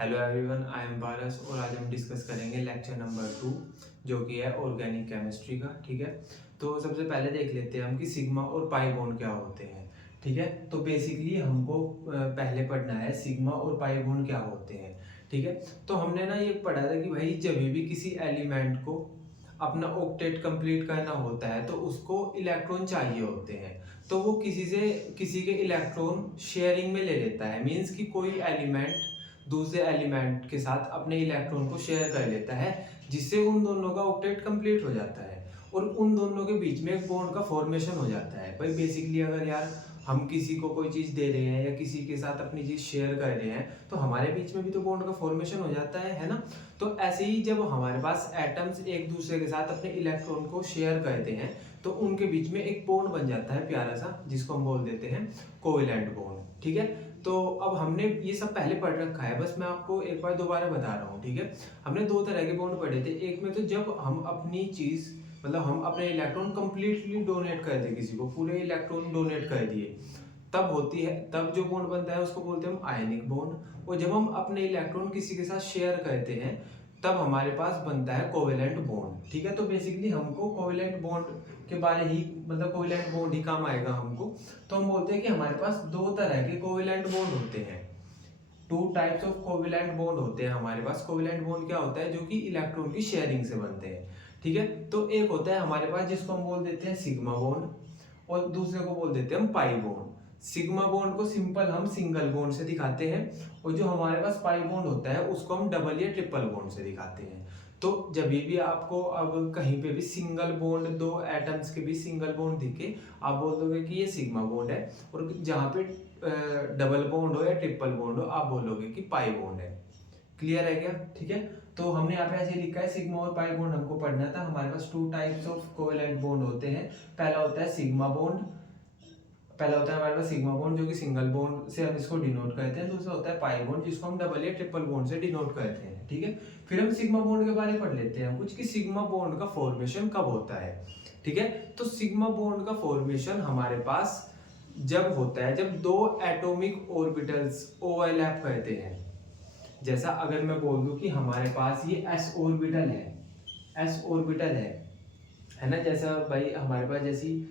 Hello everyone, I am पारस और आज हम डिस्कस करेंगे लेक्चर नंबर 2 जो कि है ऑर्गेनिक केमिस्ट्री का। ठीक है, तो सबसे पहले देख लेते हैं हम कि सिग्मा और पाई बॉन्ड क्या होते हैं। ठीक है, तो बेसिकली हमको पहले पढ़ना है सिग्मा और पाई बॉन्ड क्या होते हैं। ठीक है, तो हमने ना ये पढ़ा था कि भाई जब भी किसी एलिमेंट को अपना ऑक्टेट कंप्लीट करना होता है तो उसको इलेक्ट्रॉन चाहिए होते हैं, तो वो किसी के इलेक्ट्रॉन शेयरिंग में ले लेता है। मीन्स कि कोई एलिमेंट दूसरे एलिमेंट के साथ अपने इलेक्ट्रॉन को शेयर कर लेता है, जिससे उन दोनों का ऑक्टेट कंप्लीट हो जाता है और उन दोनों के बीच में एक बॉन्ड का फॉर्मेशन हो जाता है। भाई बेसिकली अगर यार हम किसी को कोई चीज़ दे रहे हैं या किसी के साथ अपनी चीज़ शेयर कर रहे हैं तो हमारे बीच में भी तो बॉन्ड का फॉर्मेशन हो जाता है ना। तो ऐसे ही जब हमारे पास एटम्स एक दूसरे के साथ अपने इलेक्ट्रॉन को शेयर करते हैं तो उनके बीच में एक बॉन्ड बन जाता है प्यारा सा, जिसको हम बोल देते हैं कोवेलेंट बॉन्ड। ठीक है, तो अब हमने ये सब पहले पढ़ रखा है, बस मैं आपको एक बार दोबारा बता रहा हूँ। ठीक है, हमने दो तरह के बॉन्ड पढ़े थे। एक में तो जब हम अपनी चीज़ मतलब हम अपने इलेक्ट्रॉन कंप्लीटली डोनेट कर दे, किसी को पूरे इलेक्ट्रॉन डोनेट कर दिए, तब होती है, तब जो बॉन्ड बनता है उसको बोलते हैं हम आयनिक बॉन्ड। और जब हम अपने इलेक्ट्रॉन किसी के साथ शेयर करते हैं तब हमारे पास बनता है कोवेलेंट बॉन्ड। ठीक है, तो बेसिकली हमको कोवेलेंट बॉन्ड के बारे ही मतलब कोवेलेंट बॉन्ड ही काम आएगा हमको। तो हम बोलते हैं कि हमारे पास दो तरह के कोवेलेंट बॉन्ड होते हैं, to types of covalent bond होते हैं हमारे पास। कोवेलेंट बॉन्ड क्या होता है? जो कि इलेक्ट्रॉन की शेयरिंग से बनते हैं। ठीक है, तो एक होता है हमारे पास जिसको हम बोल देते हैं सिग्मा बॉन्ड और दूसरे को बोल देते हैं हम पाई बॉन्ड। सिग्मा बॉन्ड को सिंपल हम सिंगल बॉन्ड से दिखाते हैं और जो हमारे पास पाई बॉन्ड होता है उसको हम डबल या ट्रिपल बॉन्ड से दिखाते हैं। तो जब भी आपको अब कहीं पे भी सिंगल बॉन्ड, दो एटम्स के बीच सिंगल बॉन्ड दिखे, आप बोल दोगे कि ये सिग्मा बॉन्ड है, और जहाँ पे डबल बॉन्ड हो या ट्रिपल बॉन्ड हो आप बोलोगे कि पाई बॉन्ड है। क्लियर है क्या? ठीक है, तो हमने यहाँ पे ऐसे लिखा है सिग्मा और पाई बॉन्ड हमको पढ़ना था। हमारे पास two types of covalent bond होते हैं। पहला होता है सिग्मा बॉन्ड, पहला होता है हमारे पास सिग्मा बॉन्ड जो कि सिंगल बॉन्ड से हम इसको डिनोट करते हैं। दूसरा होता है पाई बॉन्ड जिसको हम डबल या ट्रिपल बॉन्ड से डिनोट करते हैं। ठीक है, फिर हम सिग्मा बॉन्ड के बारे में पढ़ लेते हैं कुछ कि सिग्मा बॉन्ड का फॉर्मेशन कब होता है। ठीक है, तो सिग्मा बॉन्ड का फॉर्मेशन हमारे पास जब होता है जब दो एटॉमिक ऑर्बिटल्स ओवरलैप करते हैं। जैसा अगर मैं बोल दूं कि हमारे पास ये s ऑर्बिटल है, s ऑर्बिटल है ना। जैसा भाई हमारे पास जैसी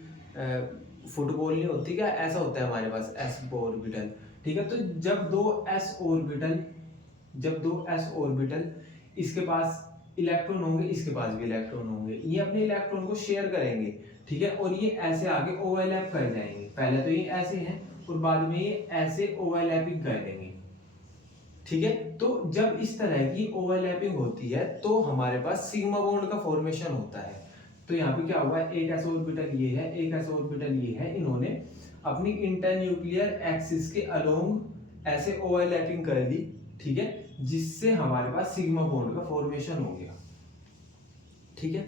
फुटबॉल नहीं होती क्या, ऐसा होता है हमारे पास s ऑर्बिटल। ठीक है, तो जब दो s ऑर्बिटल इसके पास इलेक्ट्रॉन होंगे, इसके पास भी इलेक्ट्रॉन होंगे, ये अपने इलेक्ट्रॉन को शेयर करेंगे। ठीक है, और ये ऐसे आगे ओवरलैप कर जाएंगे। पहले तो ये ऐसे हैं और बाद में ये ऐसे ओवरलैपिंग कर देंगे। ठीक है, तो जब इस तरह की ओवरलैपिंग होती है तो हमारे पास सिग्मा बॉन्ड का फॉर्मेशन होता है। तो यहाँ पे क्या हुआ, एक s ऑर्बिटल ये है, एक s ऑर्बिटल ये है, इन्होंने अपनी इंटरन्यूक्लियर एक्सिस के अलोंग ऐसे ओवरलैपिंग कर दी। ठीक है, जिससे हमारे पास सिग्मा बॉन्ड का फॉर्मेशन हो गया। ठीक है,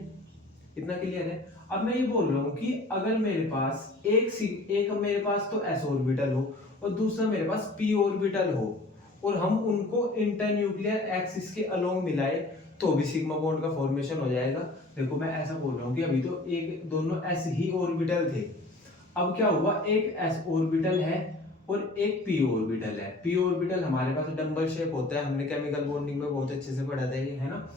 इतना क्लियर है। अब मैं ये बोल रहा हूँ कि अगर मेरे पास एक मेरे पास तो s ऑर्बिटल हो और दूसरा मेरे पास p ऑर्बिटल हो और हम उनको इंटरन्यूक्लियर एक्सिस के अलोंग मिलाए तो भी सिग्मा बॉन्ड का फॉर्मेशन हो जाएगा। देखो मैं ऐसा बोल रहा हूँ कि अभी तो एक दोनों s ही ऑर्बिटल थे, अब क्या हुआ, एक s ऑर्बिटल है और एक p ऑर्बिटल है। p ऑर्बिटल हमारे पास डंबल शेप होता है, हमने केमिकल बॉन्डिंग में बहुत अच्छे से पढ़ा था ये, है ना।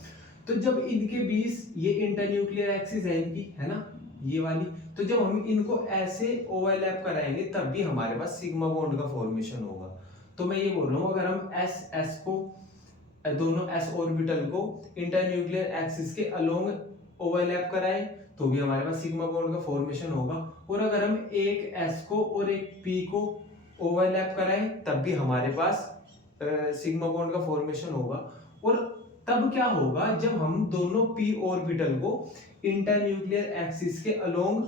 तो जब इनके बीच ये इंटरन्यूक्लियर एक्सिस है इनकी, है ना, ये वाली, तो जब हम इनको ऐसे ओवरलैप कराएंगे तब भी हमारे पास सिग्मा बॉन्ड का फॉर्मेशन होगा। तो मैं ये बोल रहा हूँ अगर हम s को दोनों s ऑर्बिटल को इंटरन्यूक्लियर एक्सिस के अलोंग ओवरलैप कराएं तो भी हमारे पास सिग्मा बॉन्ड का फॉर्मेशन होगा। और अगर हम एक s को और एक p को ओवरलैप कराएं तब भी हमारे पास सिग्मा बॉन्ड का फॉर्मेशन होगा। और तब क्या होगा, जब हम दोनों p ऑर्बिटल को इंटरन्यूक्लियर एक्सिस के अलोंग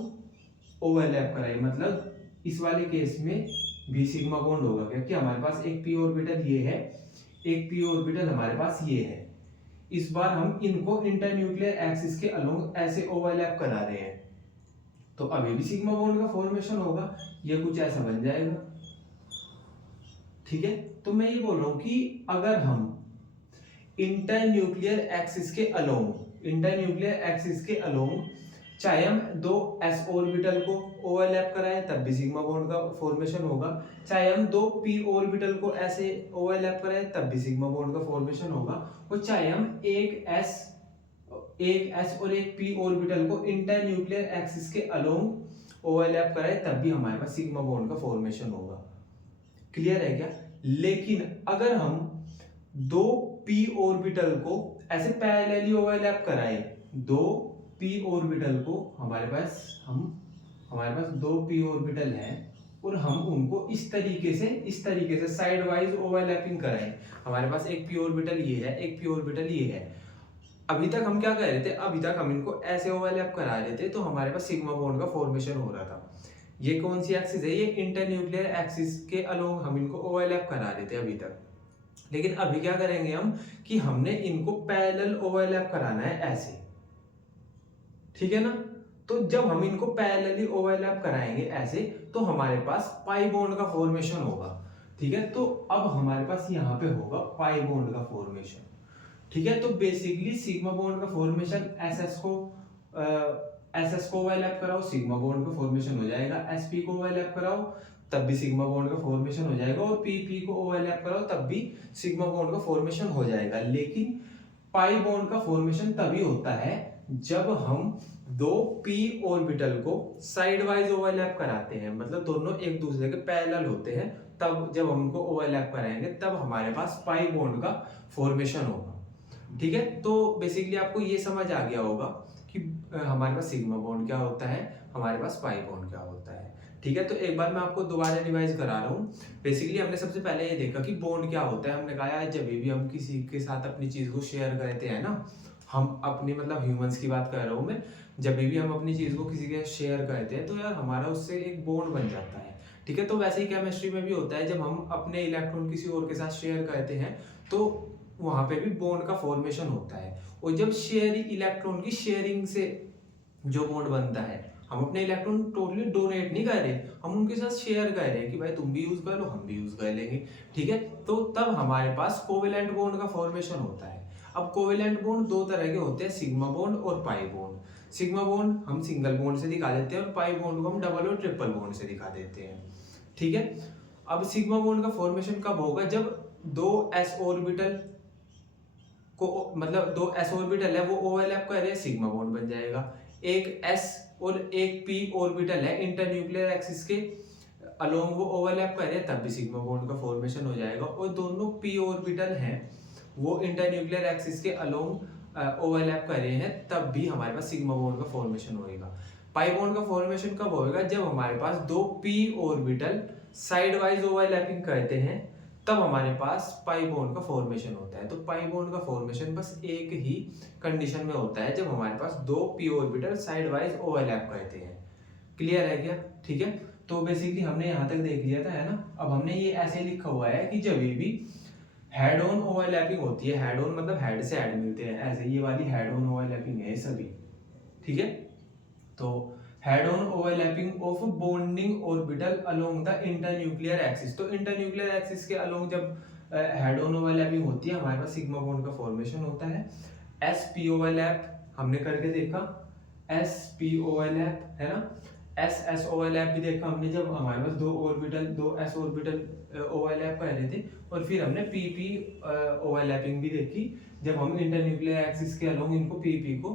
ओवरलैप कराएं, मतलब इस वाले केस में भी सिग्मा बॉन्ड होगा, क्योंकि हमारे पास एक p ऑर्बिटल ये है, एक p ऑर्बिटल हमारे पास ये है। इस बार हम इनको इंटरन्यूक्लियर एक्सिस के अलोंग ऐसे ओवरलैप करा रहे हैं तो अभी भी सिग्मा बॉन्ड का फॉर्मेशन होगा, ये कुछ ऐसा बन जाएगा। ठीक है, तो मैं ये बोल रहा हूं कि अगर हम इंटरन्यूक्लियर एक्सिस के अलोंग चाहे हम दो s ऑर्बिटल को ओवरलैप कराएं तब भी सिग्मा बॉन्ड का फॉर्मेशन होगा, चाहे हम दो p ऑर्बिटल को ऐसे ओवरलैप कराएं तब भी सिग्मा बॉन्ड का फॉर्मेशन होगा, और चाहे हम एक s और एक p ऑर्बिटल को इंटरन्यूक्लियर एक्सिस के अलोंग ओवरलैप कराएं तब भी हमारे पास सिग्मा बॉन्ड का फॉर्मेशन होगा। क्लियर है क्या? लेकिन अगर हम दो p ऑर्बिटल को ऐसे पैरेलली ओवरलैप कराएं, दो p ऑर्बिटल को हमारे पास दो p ऑर्बिटल हैं और हम उनको इस तरीके से साइड वाइज ओवरलैपिंग कराएं, हमारे पास एक p ऑर्बिटल ये है, एक p ऑर्बिटल ये है। अभी तक हम क्या कर रहे थे, अभी तक हम इनको ऐसे ओवरलैप करा रहे थे तो हमारे पास सिग्मा बॉन्ड का फॉर्मेशन हो रहा था। ये कौन सी एक्सिस है, ये इंटरन्यूक्लियर एक्सिस के अलोंग हम इनको ओवरलैप करा रहे थे अभी तक। लेकिन अभी क्या करेंगे हम कि हमने इनको पैरेलल ओवरलैप कराना है ऐसे, ठीक है ना। तो जब हम इनको पैरेलली ओवरलैप कराएंगे ऐसे तो हमारे पास पाई बॉन्ड का फॉर्मेशन होगा, ठीक है। तो अब हमारे पास यहाँ पे होगा पाई बॉन्ड का फॉर्मेशन, ठीक है। तो बेसिकली सिग्मा बॉन्ड का फॉर्मेशन एस को ओवरलैप कराओ सिग्मा बॉन्ड का फॉर्मेशन हो जाएगा, sp को ओवरलैप कराओ तब भी सिग्मा बॉन्ड का फॉर्मेशन हो जाएगा, और pp को ओवरलैप कराओ तब भी सिग्मा बॉन्ड का फॉर्मेशन हो जाएगा। लेकिन पाई बॉन्ड का फॉर्मेशन तभी होता है जब हम दो p ऑर्बिटल को साइड वाइज ओवरलैप कराते हैं, मतलब दोनों एक दूसरे के पैरेलल होते हैं, तब जब हम उनको ओवरलैप कराएंगे तब हमारे पास पाई बॉन्ड का फॉर्मेशन होगा, ठीक है। तो बेसिकली आपको ये समझ आ गया होगा कि हमारे पास सिग्मा बॉन्ड क्या होता है, हमारे पास पाई बॉन्ड क्या होता है, ठीक है। तो एक बार मैं आपको दोबारा रिवाइज करा रहा हूँ। बेसिकली हमने सबसे पहले ये देखा कि बॉन्ड क्या होता है। हमने कहा है जब भी हम किसी के साथ अपनी चीज को शेयर करते हैं ना, हम अपनी मतलब ह्यूमंस की बात कर रहा हूँ मैं, जब भी हम अपनी चीज को किसी के शेयर करते हैं तो यार हमारा उससे एक बॉन्ड बन जाता है, ठीक है। तो वैसे ही केमिस्ट्री में भी होता है, जब हम अपने इलेक्ट्रॉन किसी और के साथ शेयर करते हैं तो वहां पे भी बॉन्ड का फॉर्मेशन होता है। और जब इलेक्ट्रॉन की शेयरिंग से जो बॉन्ड बनता है, हम अपने इलेक्ट्रॉन टोटली डोनेट नहीं कर रहे, हम उनके साथ शेयर कर रहे हैं कि भाई तुम भी यूज कर लो हम भी यूज कर लेंगे, ठीक है। तो तब हमारे पास कोवेलेंट बॉन्ड का फॉर्मेशन होता है। अब कोवेलेंट बॉन्ड दो तरह के होते हैं, सिग्मा बॉन्ड और पाई बॉन्ड। सिग्मा बॉन्ड हम सिंगल बॉन्ड से दिखा देते हैं और पाई बॉन्ड को हम डबल और ट्रिपल बॉन्ड से दिखा देते हैं, ठीक है। अब सिग्मा बॉन्ड का फॉर्मेशन कब होगा, जब दो s ऑर्बिटल को मतलब दो s ऑर्बिटल है वो ओवरलैप कर रहे हैं, सिग्मा बॉन्ड बन जाएगा। एक s और एक p ऑर्बिटल है इंटरन्यूक्लियर एक्सिस के अलोंग वो ओवरलैप कर रहे हैं तब भी सिग्मा बॉन्ड का फॉर्मेशन हो जाएगा। और दोनों p ऑर्बिटल हैं वो इंटरन्यूक्लियर एक्सिस के अलोंग ओवरलैप कर रहे हैं तब भी हमारे पास सिग्मा बॉन्ड का फॉर्मेशन होएगा। पाई बॉन्ड का फॉर्मेशन कब होएगा, जब हमारे पास दो p orbital side wise overlapping करते हैं तब हमारे पास पाई बॉन्ड का फॉर्मेशन होता है। तो पाई बॉन्ड का फॉर्मेशन बस एक ही कंडीशन में होता है, जब हमारे पास दो p orbital side wise overlap करते हैं। क्लियर है क्या? ठीक है। तो बेसिकली हमने यहाँ तक देख लिया था, है ना। अब हमने ये ऐसे लिखा हुआ है कि जब भी हेड ऑन ओवरलैपिंग होती है, हेड ऑन मतलब हेड से हेड मिलते हैं, ऐसे ये वाली हेड ऑन ओवरलैपिंग है सभी, ठीक है। तो head on overlapping of bonding orbital along the internuclear axis. तो इंटरन्यूक्लियर एक्सिस के अलोंग जब हेड ऑन ओवरलैपिंग होती है हमारे पास सिग्मा बॉन्ड का फॉर्मेशन होता है। sp ओवरलैप हमने करके देखा, sp ओवरलैप है ना, ss ओवरलैप भी देखा हमने जब हमारे पास दो s ऑर्बिटल ओवरलैप कर रहे थे। और फिर हमने pp ओवरलैपिंग भी देखी जब हम इंटरन्यूक्लियर एक्सिस के अलोंग इनको pp को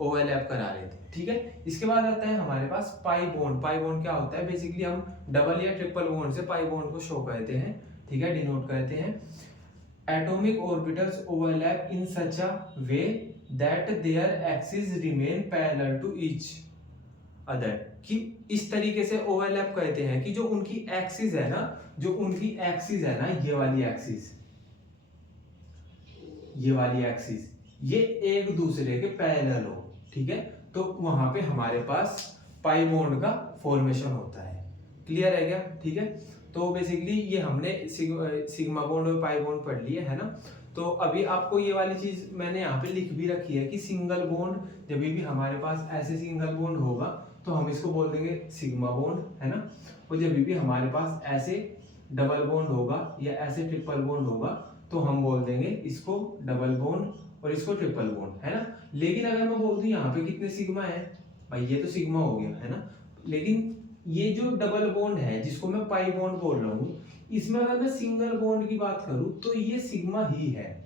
ओवरलैप करा रहे थे, ठीक है। इसके बाद आता है हमारे पास पाई बॉन्ड। पाई बॉन्ड क्या होता है, बेसिकली हम डबल या ट्रिपल बॉन्ड से पाई बॉन्ड को शो करते हैं, ठीक है, डिनोट करते हैं। Atomic orbitals overlap in such a way that their axis remain parallel to each other, कि इस तरीके से ओवरलैप करते हैं कि जो उनकी एक्सिस है ना, ये वाली एक्सिस ये एक दूसरे के पैरेलल हो, ठीक है। तो वहां पे हमारे पास पाई बॉन्ड का फॉर्मेशन होता है। क्लियर है क्या? ठीक है। तो बेसिकली ये हमने सिग्मा बॉन्ड और पाई बॉन्ड पढ़ लिए, है ना। तो अभी आपको ये वाली चीज मैंने यहाँ पे लिख भी रखी है कि सिंगल बॉन्ड जब भी हमारे पास ऐसे सिंगल बॉन्ड होगा तो हम इसको बोल देंगे सिग्मा बॉन्ड, है ना। और जब भी हमारे पास ऐसे डबल बॉन्ड होगा या ऐसे ट्रिपल बॉन्ड होगा तो हम बोल देंगे इसको डबल बॉन्ड और इसको ट्रिपल बॉन्ड, है ना। लेकिन अगर मैं बोल दूं यहाँ पे कितने सिग्मा है, भाई ये तो सिग्मा हो गया है ना। लेकिन ये जो डबल बॉन्ड है जिसको मैं पाई बॉन्ड बोल रहा हूँ, इसमें अगर मैं सिंगल बॉन्ड की बात करूं तो ये सिग्मा ही है।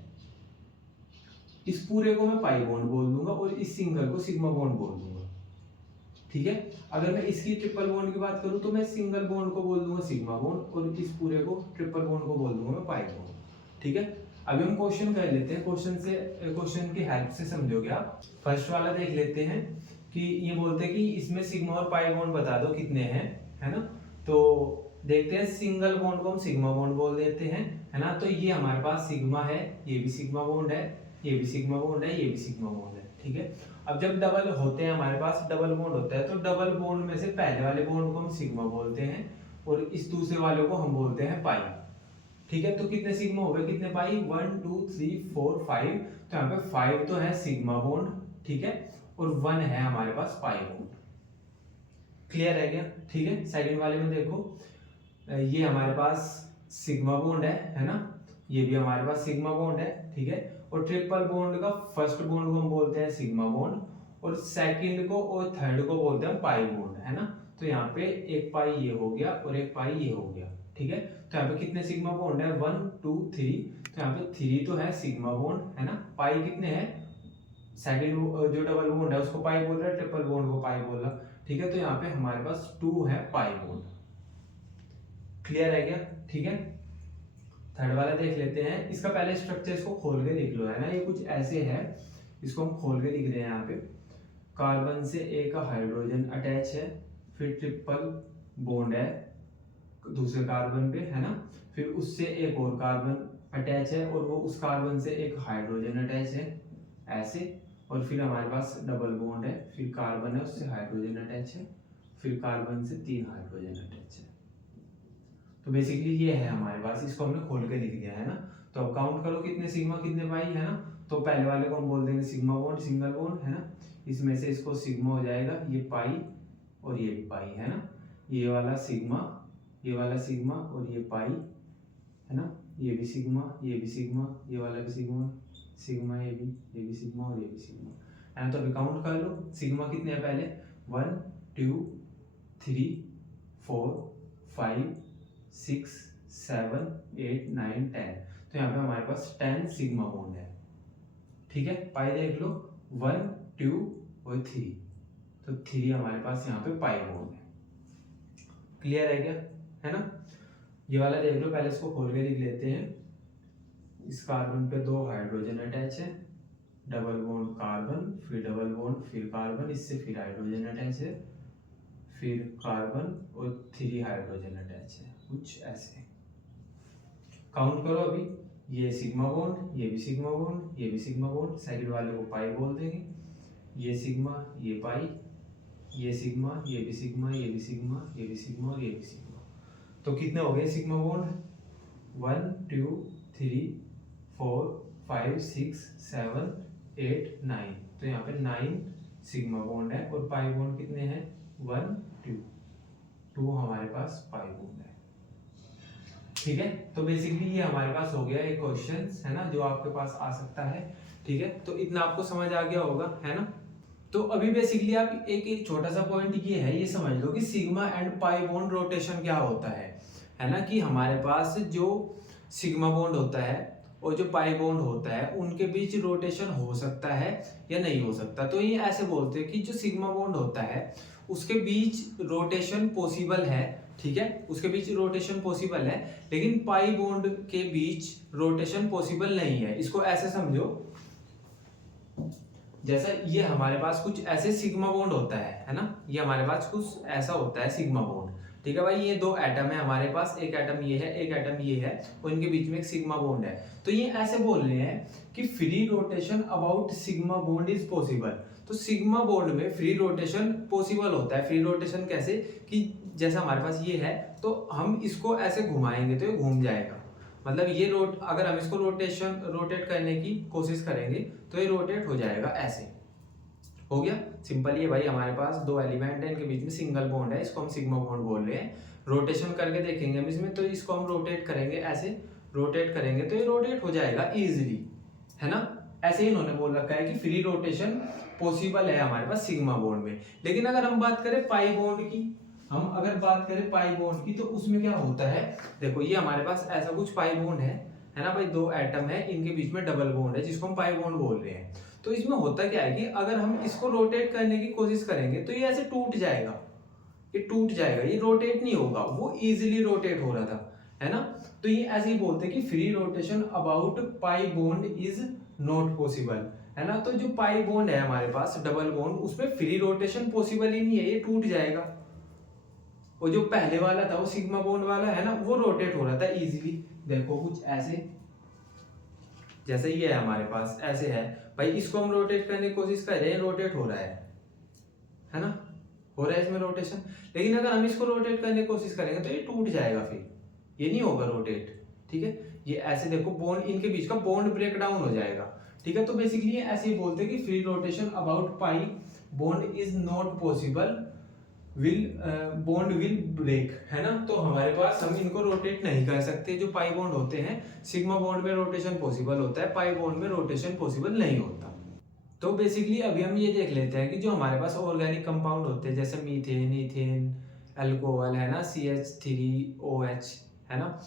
इस पूरे को मैं पाई बॉन्ड बोल दूंगा और इस सिंगल को सिग्मा बॉन्ड बोल दूंगा। ठीक है, अगर मैं इसकी ट्रिपल बॉन्ड की बात करूं तो मैं सिंगल बॉन्ड को बोल दूंगा सिग्मा बॉन्ड और इस पूरे को ट्रिपल बॉन्ड को बोल दूंगा मैं पाई बॉन्ड। ठीक है, अभी हम क्वेश्चन कर लेते हैं, क्वेश्चन की हेल्प से समझोगे आप। फर्स्ट वाला देख लेते हैं कि ये बोलते हैं कि इसमें सिग्मा और पाई बॉन्ड बता दो कितने हैं, है ना। तो देखते हैं, सिंगल बॉन्ड को हम सिग्मा बॉन्ड बोल देते हैं, है ना। तो ये हमारे पास सिग्मा है, ये भी सिग्मा बॉन्ड है, ये भी सिग्मा बॉन्ड है, ये भी सिग्मा बॉन्ड है। ठीक है, अब जब डबल होते हैं हमारे पास, डबल बॉन्ड होता है, तो डबल बॉन्ड में से पहले वाले बॉन्ड को हम सिग्मा बोलते हैं और इस दूसरे वाले को हम बोलते हैं पाई। ठीक है, तो कितने सिग्मा हो गए, कितने पाई, 1 2 3 4 5। तो यहाँ पे 5 तो है सिग्मा बॉन्ड, ठीक है, और 1 है हमारे पास पाई बॉन्ड। क्लियर है क्या। ठीक है, सेकंड वाले में देखो, ये हमारे पास सिग्मा बॉन्ड है ना, ये भी हमारे पास सिग्मा बॉन्ड है। ठीक है, और ट्रिपल बॉन्ड का फर्स्ट बॉन्ड को हम बोलते हैं सिग्मा बॉन्ड और सेकंड को और थर्ड को बोलते हैं पाई बॉन्ड, है ना। तो यहाँ पे एक पाई ये हो गया और एक पाई ये हो गया। ठीक है, तो यहाँ पे कितने सिग्मा बॉन्ड है, 1 2 3। तो यहाँ पे 3 तो है सिग्मा बॉन्ड, है ना। पाई कितने हैं, सेकंड जो डबल बॉन्ड है उसको पाई बोल रहा है, ट्रिपल बॉन्ड को पाई बोल रहा। ठीक है, तो यहाँ पे हमारे पास 2 है पाई बॉन्ड। क्लियर है क्या। ठीक है, थर्ड वाला देख लेते हैं। इसका पहले स्ट्रक्चर इसको खोल के लिख लो, है ना। ये कुछ ऐसे है, इसको हम खोल के लिख रहे हैं। यहाँ पे कार्बन से एक हाइड्रोजन अटैच है, फिर ट्रिपल बॉन्ड है दूसरे कार्बन पे, है ना। फिर उससे एक और कार्बन अटैच है और वो उस कार्बन से एक हाइड्रोजन अटैच है ऐसे, और फिर हमारे पास डबल बॉन्ड है, फिर कार्बन है उससे हाइड्रोजन अटैच है, फिर कार्बन से 3 हाइड्रोजन अटैच है। तो बेसिकली ये है हमारे पास, इसको हमने खोल के लिख दिया, है ना। तो अब काउंट करो कितने सिग्मा कितने पाई, है ना। तो पहले वाले को हम बोल देंगे सिग्मा बॉन्ड, सिंगल बॉन्ड, है ना। इसमें से इसको सिग्मा हो जाएगा, ये पाई और ये भी पाई, है ना। ये वाला सिग्मा, ये वाला सिग्मा और ये पाई, है ना। ये भी सिग्मा, ये भी सिग्मा, ये वाला भी सिग्मा, सिग्मा ये भी सिग्मा और ये भी सिग्मा, है ना। तो अभी काउंट कर लो सिग्मा कितने हैं पहले, 1 2 3 4 5 6 7 8 9 10। तो यहाँ पे हमारे पास 10 सिग्मा बॉन्ड है। ठीक है, पाई देख लो, 1 2 और 3, तो 3 हमारे पास यहाँ पे पाई बॉन्ड है। क्लियर है क्या, है ना। ये वाला देख लो, पहले इसको खोल के लिख लेते हैं। इस कार्बन पे 2 हाइड्रोजन अटैच है, डबल बॉन्ड कार्बन, फिर डबल बॉन्ड, फिर कार्बन, इससे फिर हाइड्रोजन अटैच है, फिर कार्बन और 3 हाइड्रोजन अटैच है, कुछ ऐसे। काउंट करो अभी, ये सिग्मा बॉन्ड, ये भी सिग्मा बॉन्ड, ये भी सिग्मा बॉन्ड, सेकंड वाले को पाई बोल देंगे, ये सिग्मा, ये पाई, ये सिग्मा, ये भी सिग्मा, ये भी सिग्मा, ये भी सिग्मा और ये भी सिग्मा। तो कितने हो गए सिग्मा बॉन्ड, 1 2 3 4 5 6 7 8 9। तो यहाँ पे 9 सिग्मा बॉन्ड है और पाई बॉन्ड कितने हैं, 1 2 हमारे पास पाई बॉन्ड है। ठीक है, तो बेसिकली ये हमारे पास हो गया एक क्वेश्चन, है ना, जो आपके पास आ सकता है। ठीक है, तो इतना आपको समझ आ गया होगा, है ना। तो अभी बेसिकली आप एक छोटा सा पॉइंट ये है, ये समझ लो कि sigma and pi bond rotation क्या होता है ना। कि हमारे पास जो सिग्मा बॉन्ड होता है और जो पाई बॉन्ड होता है उनके बीच रोटेशन हो सकता है या नहीं हो सकता। तो ये ऐसे बोलते हैं कि जो सिग्मा बॉन्ड होता है उसके बीच रोटेशन पॉसिबल है, ठीक है, उसके बीच रोटेशन पॉसिबल है, लेकिन पाई बॉन्ड के बीच रोटेशन पॉसिबल नहीं है। इसको ऐसे समझो, जैसा ये हमारे पास कुछ ऐसे सिग्मा बॉन्ड होता है ना, ये हमारे पास कुछ ऐसा होता है सिग्मा बॉन्ड। ठीक है भाई, ये 2 एटम है हमारे पास, एक एटम ये है, एक एटम ये है, और इनके बीच में एक सिग्मा बॉन्ड है। तो ये ऐसे बोल रहे हैं कि free rotation about sigma bond is possible. तो सिग्मा बॉन्ड में फ्री रोटेशन पॉसिबल होता है। फ्री रोटेशन कैसे, कि जैसा हमारे पास ये है तो हम इसको ऐसे घुमाएंगे तो ये घूम जाएगा, मतलब ये अगर हम इसको रोटेट करने की कोशिश करेंगे तो ये रोटेट हो जाएगा, ऐसे हो गया सिंपल। ये भाई हमारे पास 2 एलिमेंट है, इनके बीच में सिंगल बॉन्ड है, इसको हम सिग्मा बॉन्ड बोल रहे हैं। रोटेशन करके देखेंगे हम इसमें, तो इसको हम रोटेट करेंगे, ऐसे रोटेट करेंगे तो ये रोटेट हो जाएगा इजीली, है ना। ऐसे ही इन्होंने बोल रखा है कि फ्री रोटेशन पॉसिबल है हमारे पास सिग्मा बॉन्ड में। लेकिन अगर हम बात करें पाई बॉन्ड की, हम अगर बात करें पाई बॉन्ड की, तो उसमें क्या होता है, देखो ये हमारे पास ऐसा कुछ पाई बॉन्ड है ना भाई, दो एटम है, इनके बीच में डबल बॉन्ड है जिसको हम पाई बॉन्ड बोल रहे हैं। तो इसमें होता क्या है कि अगर हम इसको रोटेट करने की कोशिश करेंगे तो ये ऐसे टूट जाएगा, ये टूट जाएगा, ये रोटेट नहीं होगा, वो इजीली रोटेट हो रहा था, है ना। तो ये ऐसे ही बोलते हैं कि free rotation about pi bond is not possible, है ना। तो जो पाई बॉन्ड है हमारे पास डबल बॉन्ड, उसमें फ्री रोटेशन पॉसिबल ही नहीं है, ये टूट जाएगा। वो जो पहले वाला था वो सिग्मा बॉन्ड वाला है ना, वो रोटेट हो रहा था इजीली। देखो कुछ ऐसे, जैसे ये है हमारे पास, ऐसे है भाई, इसको हम रोटेट करने की कोशिश कर रहे हैं, रोटेट हो रहा है ना, हो रहा है इसमें रोटेशन। लेकिन अगर हम इसको रोटेट करने की कोशिश करेंगे तो ये टूट जाएगा, फिर ये नहीं होगा रोटेट, ठीक है। ये ऐसे देखो बॉन्ड, इनके बीच का बॉन्ड ब्रेक डाउन हो जाएगा, ठीक है। तो बेसिकली ये ऐसे ही बोलते हैं कि free rotation about pi bond is not possible, bond will break, है ना। तो हमारे पास हम इनको रोटेट नहीं कर सकते। जो पाई बॉन्ड होते हैं, सिग्मा बॉन्ड में रोटेशन पॉसिबल होता है, पाई बॉन्ड में रोटेशन पॉसिबल नहीं होता। तो बेसिकली अभी हम ये देख लेते हैं कि जो हमारे पास ऑर्गेनिक कंपाउंड होते हैं, जैसे मीथेन, इथेन, अल्कोहल, है ना, CH3OH, है ना,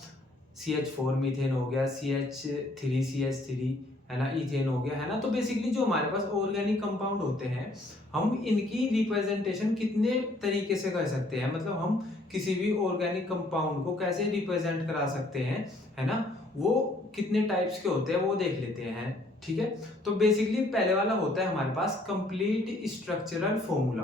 CH4 मीथेन हो गया, CH3CH3, है ना, इथेन हो गया, है ना। तो बेसिकली जो हमारे पास ऑर्गेनिक कंपाउंड होते हैं, हम इनकी रिप्रेजेंटेशन कितने तरीके से कर सकते हैं, मतलब हम किसी भी ऑर्गेनिक कंपाउंड को कैसे रिप्रेजेंट करा सकते हैं, है ना, वो कितने टाइप्स के होते हैं वो देख लेते हैं, ठीक है। तो बेसिकली पहले वाला होता है हमारे पास कंप्लीट स्ट्रक्चरल फॉर्मूला,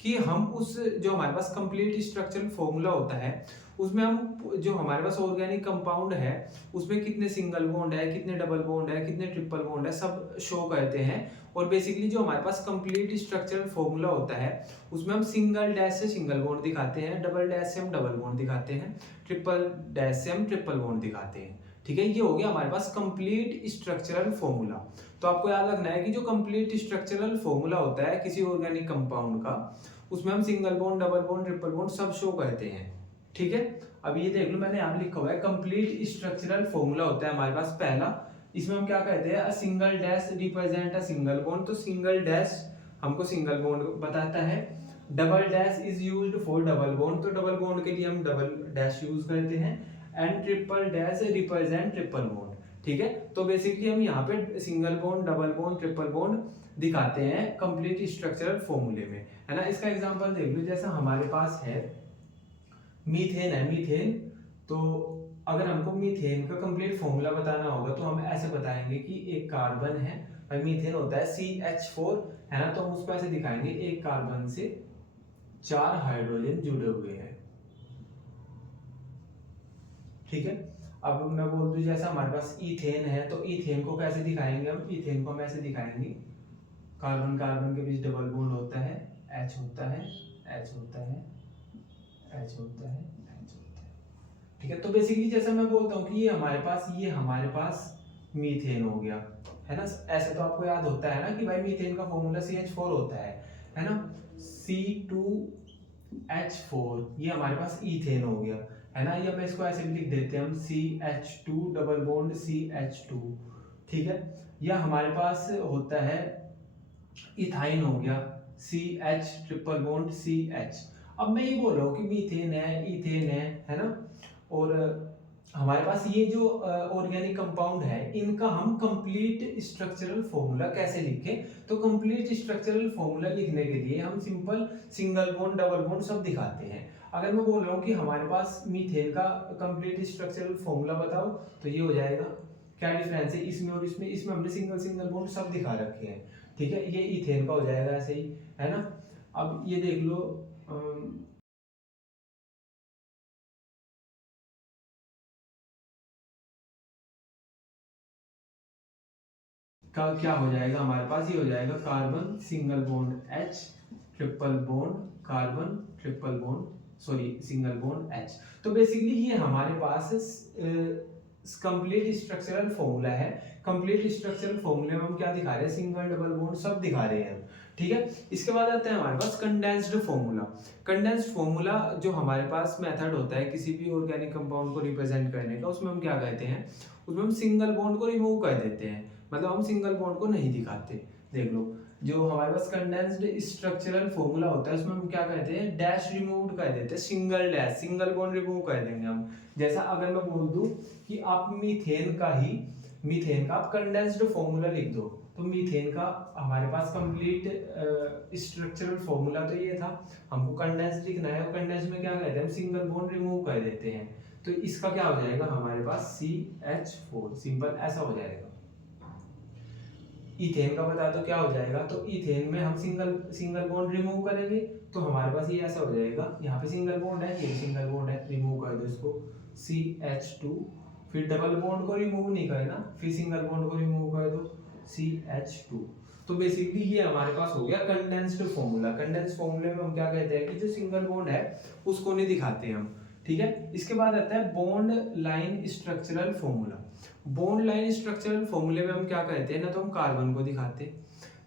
कि हम उस जो हमारे पास कंप्लीट स्ट्रक्चरल फॉर्मूला होता है, उसमें हम जो हमारे पास ऑर्गेनिक कंपाउंड है उसमें कितने सिंगल बॉन्ड है, कितने डबल बॉन्ड है, कितने ट्रिपल बॉन्ड है, सब शो करते हैं। और बेसिकली जो हमारे पास कंप्लीट स्ट्रक्चरल फॉर्मूला होता है उसमें हम सिंगल डैश से सिंगल बॉन्ड दिखाते हैं, डबल डैश से हम डबल बॉन्ड दिखाते हैं, ट्रिपल डैश से हम ट्रिपल बॉन्ड दिखाते हैं, ठीक है। ये हो गया हमारे पास कंप्लीट स्ट्रक्चरल फॉर्मूला। तो आपको याद रखना है कि जो कंप्लीट स्ट्रक्चरल फॉर्मूला होता है किसी ऑर्गेनिक कंपाउंड का, उसमें हम single bond, double bond, triple bond सब शो करते हैं, ठीक है। अब ये देख लो, मैंने यहाँ लिखा हुआ है कंप्लीट स्ट्रक्चरल फॉर्मूला होता है हमारे पास पहला, इसमें हम क्या कहते हैं, a single dash represent a single bond. तो सिंगल डैश हमको सिंगल बॉन्ड बताता है, double dash is used for double bond, तो डबल बॉन्ड के लिए हम डबल डैश यूज करते हैं, and triple dash represent triple bond, ठीक है। तो बेसिकली हम यहाँ पे single bond, double bond, triple bond दिखाते हैं कंप्लीट स्ट्रक्चरल फॉर्मूले में, है ना। इसका एग्जांपल देख लो, जैसा हमारे पास है मीथेन है, मीथेन, तो अगर हमको मीथेन का कंप्लीट फॉर्मूला बताना होगा तो हम ऐसे बताएंगे कि एक कार्बन है, और मीथेन होता है CH4, है ना। तो हम उसको ऐसे दिखाएंगे, एक कार्बन से 4 हाइड्रोजन जुड़े हुए हैं, ठीक है। अब मैं बोल दूं जैसा हमारे पास इथेन है, तो इथेन को कैसे दिखाएंगे हम, इथेन को हम ऐसे दिखाएंगे, कार्बन कार्बन के बीच डबल बॉन्ड होता है, H होता है, H होता है, H होता है, H होता है, ठीक है। तो बेसिकली जैसा मैं बोलता हूँ कि ये हमारे पास मीथेन हो गया, है ना। ऐसे तो आपको याद होता है ना कि भाई मीथेन का फॉर्मूला CH4 होता है ना, C2H4, ये हमारे पास इथेन हो गया, है ना। या मैं इसको ऐसे भी लिख देते हैं हम, CH2 डबल बॉन्ड CH2, ठीक है। या हमारे पास होता है इथाइन हो गया, CH ट्रिपल बॉन्ड CH। अब मैं ये बोल रहा हूँ कि मीथेन है, इथेन है ना, और हमारे पास ये जो ऑर्गेनिक कंपाउंड है, इनका हम कंप्लीट स्ट्रक्चरल फॉर्मूला कैसे लिखें। तो कंप्लीट स्ट्रक्चरल फॉर्मूला लिखने के लिए हम simple single bond, double bond सब दिखाते हैं। अगर मैं बोल रहा हूँ कि हमारे पास मीथेन का कंप्लीट स्ट्रक्चरल फॉर्मूला बताओ, तो ये हो जाएगा, क्या डिफरेंस है इसमें और इसमें, इसमें हमने सिंगल सिंगल बॉन्ड सब दिखा रखे हैं, ठीक है। ये इथेन का हो जाएगा ऐसे ही, है ना। अब ये देख लो, का क्या हो जाएगा हमारे पास, ये हो जाएगा carbon single bond H, triple bond carbon, triple bond, sorry single bond H। तो बेसिकली ये हमारे पास कंप्लीट स्ट्रक्चरल फॉर्मूला है। कंप्लीट स्ट्रक्चरल फॉर्मूले में हम क्या दिखा रहे हैं, सिंगल डबल बॉन्ड सब दिखा रहे हैं, ठीक है। इसके बाद आते हैं हमारे पास कंडेंस्ड फॉर्मूला। कंडेंस्ड फॉर्मूला जो हमारे पास मेथड होता है किसी भी ऑर्गेनिक कंपाउंड को रिप्रेजेंट करने का, उसमें हम क्या कहते हैं, उसमें हम सिंगल बॉन्ड को रिमूव कर देते हैं, मतलब हम सिंगल बॉन्ड को नहीं दिखाते। देख लो, जो हमारे पास कंडेंस्ड स्ट्रक्चरल फॉर्मूला होता है उसमें हम क्या कहते हैं, डैश रिमूव्ड कह देते हैं, single dash, single bond remove कर देंगे हम। जैसा अगर मैं बोल दूं कि आप मीथेन का आप कंडेंस्ड फॉर्मूला लिख दो, तो मीथेन का हमारे पास कंप्लीट स्ट्रक्चरल फॉर्मूला तो ये था, हमको कंडेंस लिखना है, और कंडेंस में क्या कहते हैं, हम सिंगल बॉन्ड रिमूव कर देते हैं। तो इसका क्या हो जाएगा हमारे पास CH4, सिंपल ऐसा हो जाएगा। इथेन का बता दो क्या हो जाएगा, तो इथेन में हम सिंगल बॉन्ड रिमूव करेंगे तो हमारे पास ये ऐसा हो जाएगा, यहाँ पे सिंगल बॉन्ड है, ये सिंगल बॉन्ड है, रिमूव कर दो इसको, CH2, फिर डबल बॉन्ड को रिमूव नहीं करना, फिर सिंगल बॉन्ड को रिमूव कर दो, CH2। तो बेसिकली ये हमारे पास हो गया कंडेंस्ड फॉर्मूला। कंडेंस्ड फॉर्मूले में हम क्या कहते हैं कि जो सिंगल बॉन्ड है उसको नहीं दिखाते हम, ठीक है। इसके बाद आता है bond line structural formula. Bond line structural फॉर्मूले में हम क्या कहते हैं, ना तो हम कार्बन को दिखाते,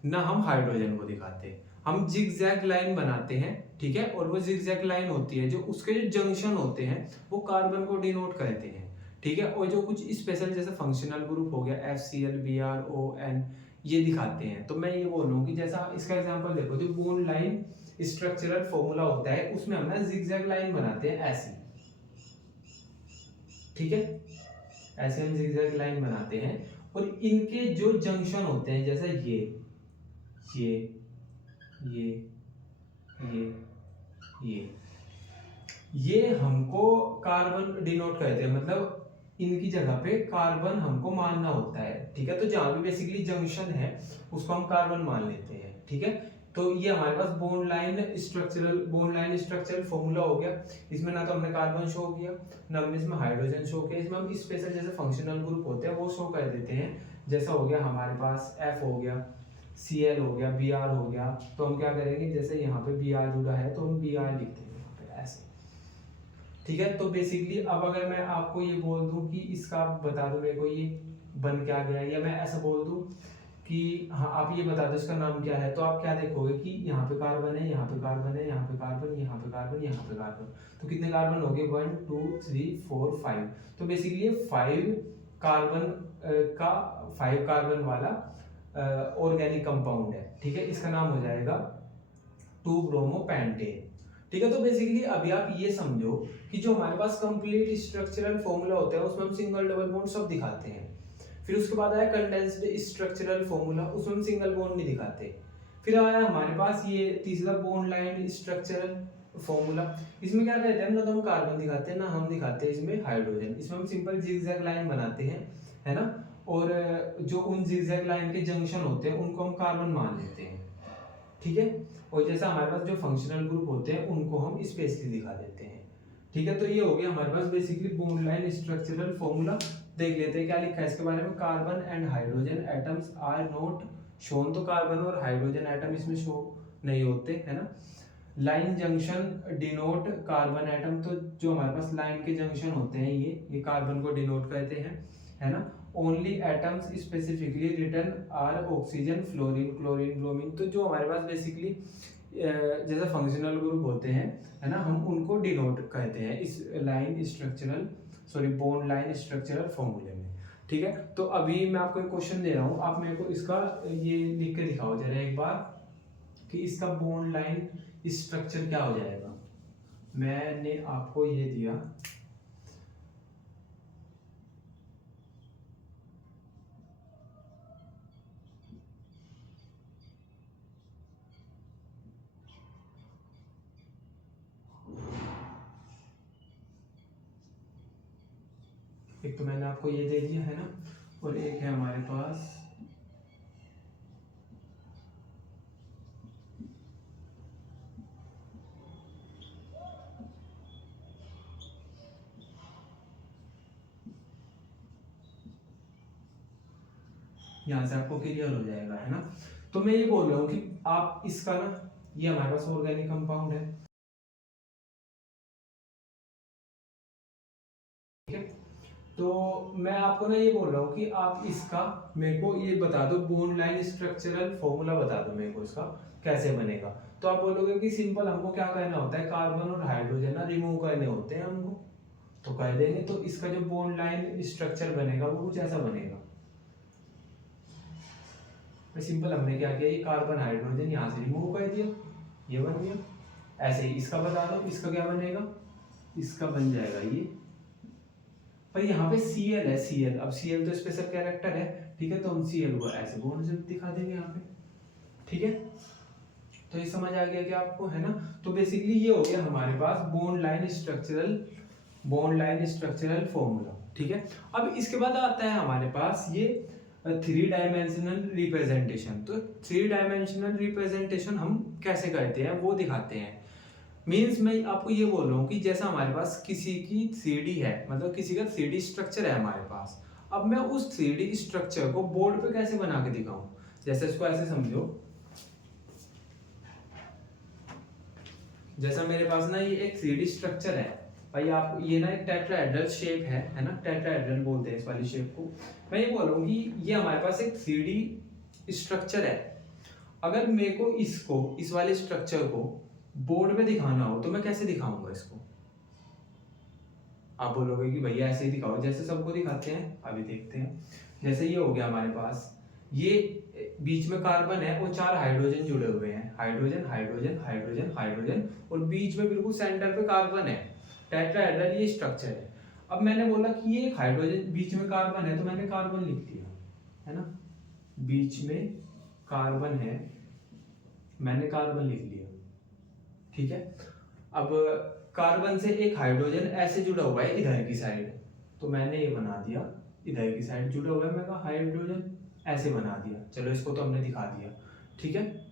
ना हम हाइड्रोजन को दिखाते, हम जिगजैग लाइन बनाते हैं, ठीक है। और वो जिगजैग लाइन होती है, जो उसके जो जंक्शन होते हैं वो कार्बन को डिनोट करते हैं, ठीक है। और जो कुछ स्पेशल जैसे फंक्शनल ग्रुप हो गया FCl BrON ये दिखाते हैं। तो मैं ये बोल रहा हूँ कि जैसा इसका एग्जांपल देखो, जो बॉन्ड लाइन स्ट्रक्चरल फॉर्मूला होता है उसमें हम ना जिगजैग लाइन बनाते हैं ऐसी, ठीक है, ऐसे हम जिगजैग लाइन बनाते हैं। और इनके जो जंक्शन होते हैं, जैसे ये ये ये ये हमको कार्बन डिनोट करते हैं, मतलब इनकी जगह पे कार्बन हमको मानना होता है, ठीक है। तो जहां भी बेसिकली जंक्शन है उसको हम कार्बन मान लेते हैं, ठीक है। तो ये हमारे पास बॉन्ड लाइन स्ट्रक्चरल फॉर्मूला हो गया। इसमें ना तो हमने कार्बन शो किया, ना हमने इसमें हाइड्रोजन शो किया, इसमें हम स्पेशल जैसे फंक्शनल ग्रुप होते हैं वो शो कर देते हैं। जैसा हो गया हमारे पास F हो गया, Cl हो गया, Br हो गया, तो हम क्या करेंगे, जैसे यहाँ पे Br जुड़ा है तो हम Br लिखते हैं यहाँ पे ऐसे, ठीक है। तो बेसिकली अब अगर मैं आपको ये बोल दूं कि इसका आप बता दो मेरे को ये बन क्या गया, या मैं ऐसा बोल दूं कि हाँ आप ये बता दो इसका नाम क्या है, तो आप क्या देखोगे कि यहाँ पे कार्बन है, यहाँ पे कार्बन है, यहाँ पे कार्बन, यहाँ पे कार्बन, यहाँ पे कार्बन, तो कितने कार्बन हो गए, 1 2 3 4 5। तो बेसिकली ये 5 कार्बन का 5 कार्बन वाला ऑर्गेनिक कंपाउंड है, ठीक है। इसका नाम हो जाएगा 2 ब्रोमोपेंटेन, ठीक है। तो बेसिकली अभी आप ये समझो कि जो हमारे पास कंप्लीट स्ट्रक्चरल फॉर्मूला होता है उसमें हम सिंगल डबल बॉन्ड सब दिखाते हैं। फिर उसके बाद आया कंडेंस्ड स्ट्रक्चरल फॉर्मूला, उसमें हम सिंगल बॉन्ड नहीं दिखाते। फिर आया हमारे पास ये तीसरा बॉन्ड लाइन स्ट्रक्चरल फॉर्मूला, इसमें क्या कहते हैं, ना तो हम कार्बन दिखाते हैं ना हम दिखाते हैं इसमें हाइड्रोजन, इसमें हम सिंपल जिगजैग लाइन बनाते हैं, है ना। और जो उन जिगजैग लाइन के जंक्शन होते हैं उनको हम कार्बन मान लेते हैं, ठीक है। और जैसा हमारे पास जो फंक्शनल ग्रुप होते हैं उनको हम स्पेशली दिखा देते हैं, ठीक है। तो ये हो गया हमारे पास basically bond line structural formula. देख लेते हैं क्या लिखा है इसके बारे में, carbon and hydrogen atoms are not shown, तो कार्बन और हाइड्रोजन एटम इसमें शो नहीं होते, है ना। Line junction denote carbon atom, तो जो हमारे पास लाइन के जंक्शन होते हैं ये कार्बन को डिनोट करते हैं, है ना। Only atoms specifically return are oxygen fluorine chlorine bromine, तो जो हमारे पास बेसिकली जैसे फंक्शनल ग्रुप होते हैं, है ना, हम उनको डिनोट कहते हैं इस बॉन्ड लाइन स्ट्रक्चरल फॉर्मूले में, ठीक है। तो अभी मैं आपको एक क्वेश्चन दे रहा हूँ, आप मेरे को इसका ये लिख के दिखाओ जरा एक बार कि इसका बॉन्ड लाइन स्ट्रक्चर क्या हो जाएगा। मैंने आपको ये दिया, एक तो मैंने आपको ये दे दिया है ना, और एक है हमारे पास यहाँ से आपको क्लियर हो जाएगा, है ना। तो मैं ये बोल रहा हूँ कि आप इसका ना, ये हमारे पास ऑर्गेनिक कंपाउंड है, ठीक है। तो मैं आपको ना ये बोल रहा हूँ कि आप इसका मेरे को ये बता दो, बॉन्ड लाइन स्ट्रक्चरल फॉर्मूला बता दो मेरे को इसका कैसे बनेगा। तो आप बोलोगे कि सिंपल हमको क्या करना होता है, कार्बन और हाइड्रोजन ना रिमूव करने होते हैं हमको, तो कह देंगे। तो इसका जो बॉन्ड लाइन स्ट्रक्चर बनेगा वो कुछ ऐसा बनेगा, सिंपल हमने क्या किया, ये कार्बन हाइड्रोजन यहाँ से रिमूव कर दिया, ये बन गया। ऐसे ही इसका बता दो, इसका क्या बनेगा, इसका बन जाएगा ये, पर यहाँ पे Cl है, Cl, अब Cl तो स्पेशल कैरेक्टर है, ठीक है, तो हम Cl को ऐसे बॉन्ड से दिखा देंगे यहाँ पे, ठीक है। तो ये समझ आ गया क्या आपको, है ना। तो बेसिकली ये हो गया हमारे पास बॉन्ड लाइन स्ट्रक्चरल फॉर्मूला, ठीक है। अब इसके बाद आता है हमारे पास ये 3 डायमेंशनल रिप्रेजेंटेशन। तो 3 डायमेंशनल रिप्रेजेंटेशन हम कैसे करते हैं वो दिखाते हैं। मीन्स मैं आपको ये बोल रहा हूँ कि जैसा हमारे पास किसी की 3D है, मतलब किसी का 3D स्ट्रक्चर है हमारे पास, अब मैं उस 3D स्ट्रक्चर को बोर्ड पे कैसे बना के दिखाऊं। जैसे इसको ऐसे समझो, जैसा मेरे पास ना ये एक 3D स्ट्रक्चर है भाई, आप ये ना एक टेट्राहेड्रल शेप है ना, टेट्राहेड्रल बोलते हैं इस वाली शेप को। मैं ये बोल रहा हूँ कि ये हमारे पास एक 3D स्ट्रक्चर है, अगर मेरे को इसको, इस वाले स्ट्रक्चर को बोर्ड पे दिखाना हो तो मैं कैसे दिखाऊंगा इसको। आप बोलोगे कि भैया ऐसे ही दिखाओ जैसे सबको दिखाते हैं, अभी देखते हैं। जैसे ये हो गया हमारे पास, ये बीच में कार्बन है और 4 हाइड्रोजन जुड़े हुए हैं, हाइड्रोजन हाइड्रोजन हाइड्रोजन हाइड्रोजन, और बीच में बिल्कुल सेंटर पे कार्बन है, टेट्राहेड्रल ये स्ट्रक्चर है। अब मैंने बोला कि ये एक हाइड्रोजन बीच में कार्बन है, तो मैंने कार्बन लिख दिया, है ना, बीच में कार्बन है, मैंने कार्बन लिख लिया, ठीक है। अब कार्बन से एक हाइड्रोजन ऐसे जुड़ा हुआ है इधर की साइड, तो मैंने ये बना दिया, इधर की साइड जुड़ा हुआ है, मैं कहा हाइड्रोजन ऐसे बना दिया, चलो इसको तो हमने दिखा दिया, ठीक है।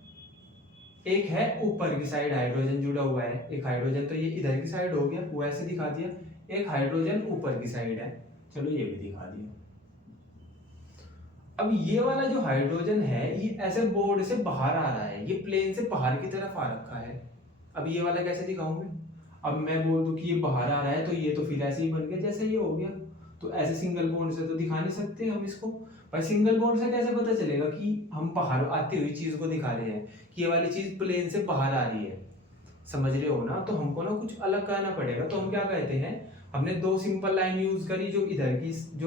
एक है ऊपर की साइड हाइड्रोजन जुड़ा हुआ है, एक हाइड्रोजन तो ये इधर की साइड हो गया, वो ऐसे दिखा दिया, एक हाइड्रोजन ऊपर की साइड है, चलो ये भी दिखा दिया। अब ये वाला जो हाइड्रोजन है ये ऐसे बोर्ड से बाहर आ रहा है, ये प्लेन से बाहर की तरफ आ रखा है, अब ये वाला कैसे दिखाऊं मैं। अब मैं बोल दूं कि ये बाहर आ रहा है, तो ये तो फिर ऐसे ही बन गया जैसे ये हो गया, तो ऐसे सिंगल बॉन्ड से तो दिखा नहीं सकते हम इसको भाई। सिंगल बॉन्ड से कैसे पता चलेगा कि हम बाहर आती हुई चीज को दिखा रहे हैं, कि ये वाली चीज प्लेन से बाहर आ रही है, समझ रहे हो ना। तो हमको ना कुछ अलग कहना पड़ेगा, तो हम क्या कहते हैं, हमने 2 सिंपल लाइन यूज करी, जो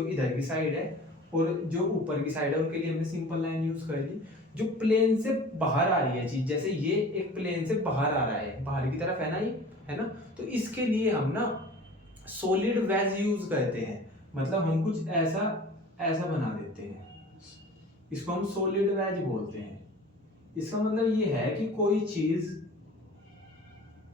इधर की साइड है और जो ऊपर की साइड है, उनके लिए हमने सिंपल लाइन यूज कर ली। जो प्लेन से बाहर आ रही है चीज, जैसे ये एक प्लेन से बाहर आ रहा है, बाहर की तरफ है ना ये, है ना, तो इसके लिए हम ना सॉलिड वेज यूज करते हैं, मतलब हम कुछ ऐसा बना देते हैं, इसको हम सॉलिड वेज बोलते हैं। इसका मतलब ये है कि कोई चीज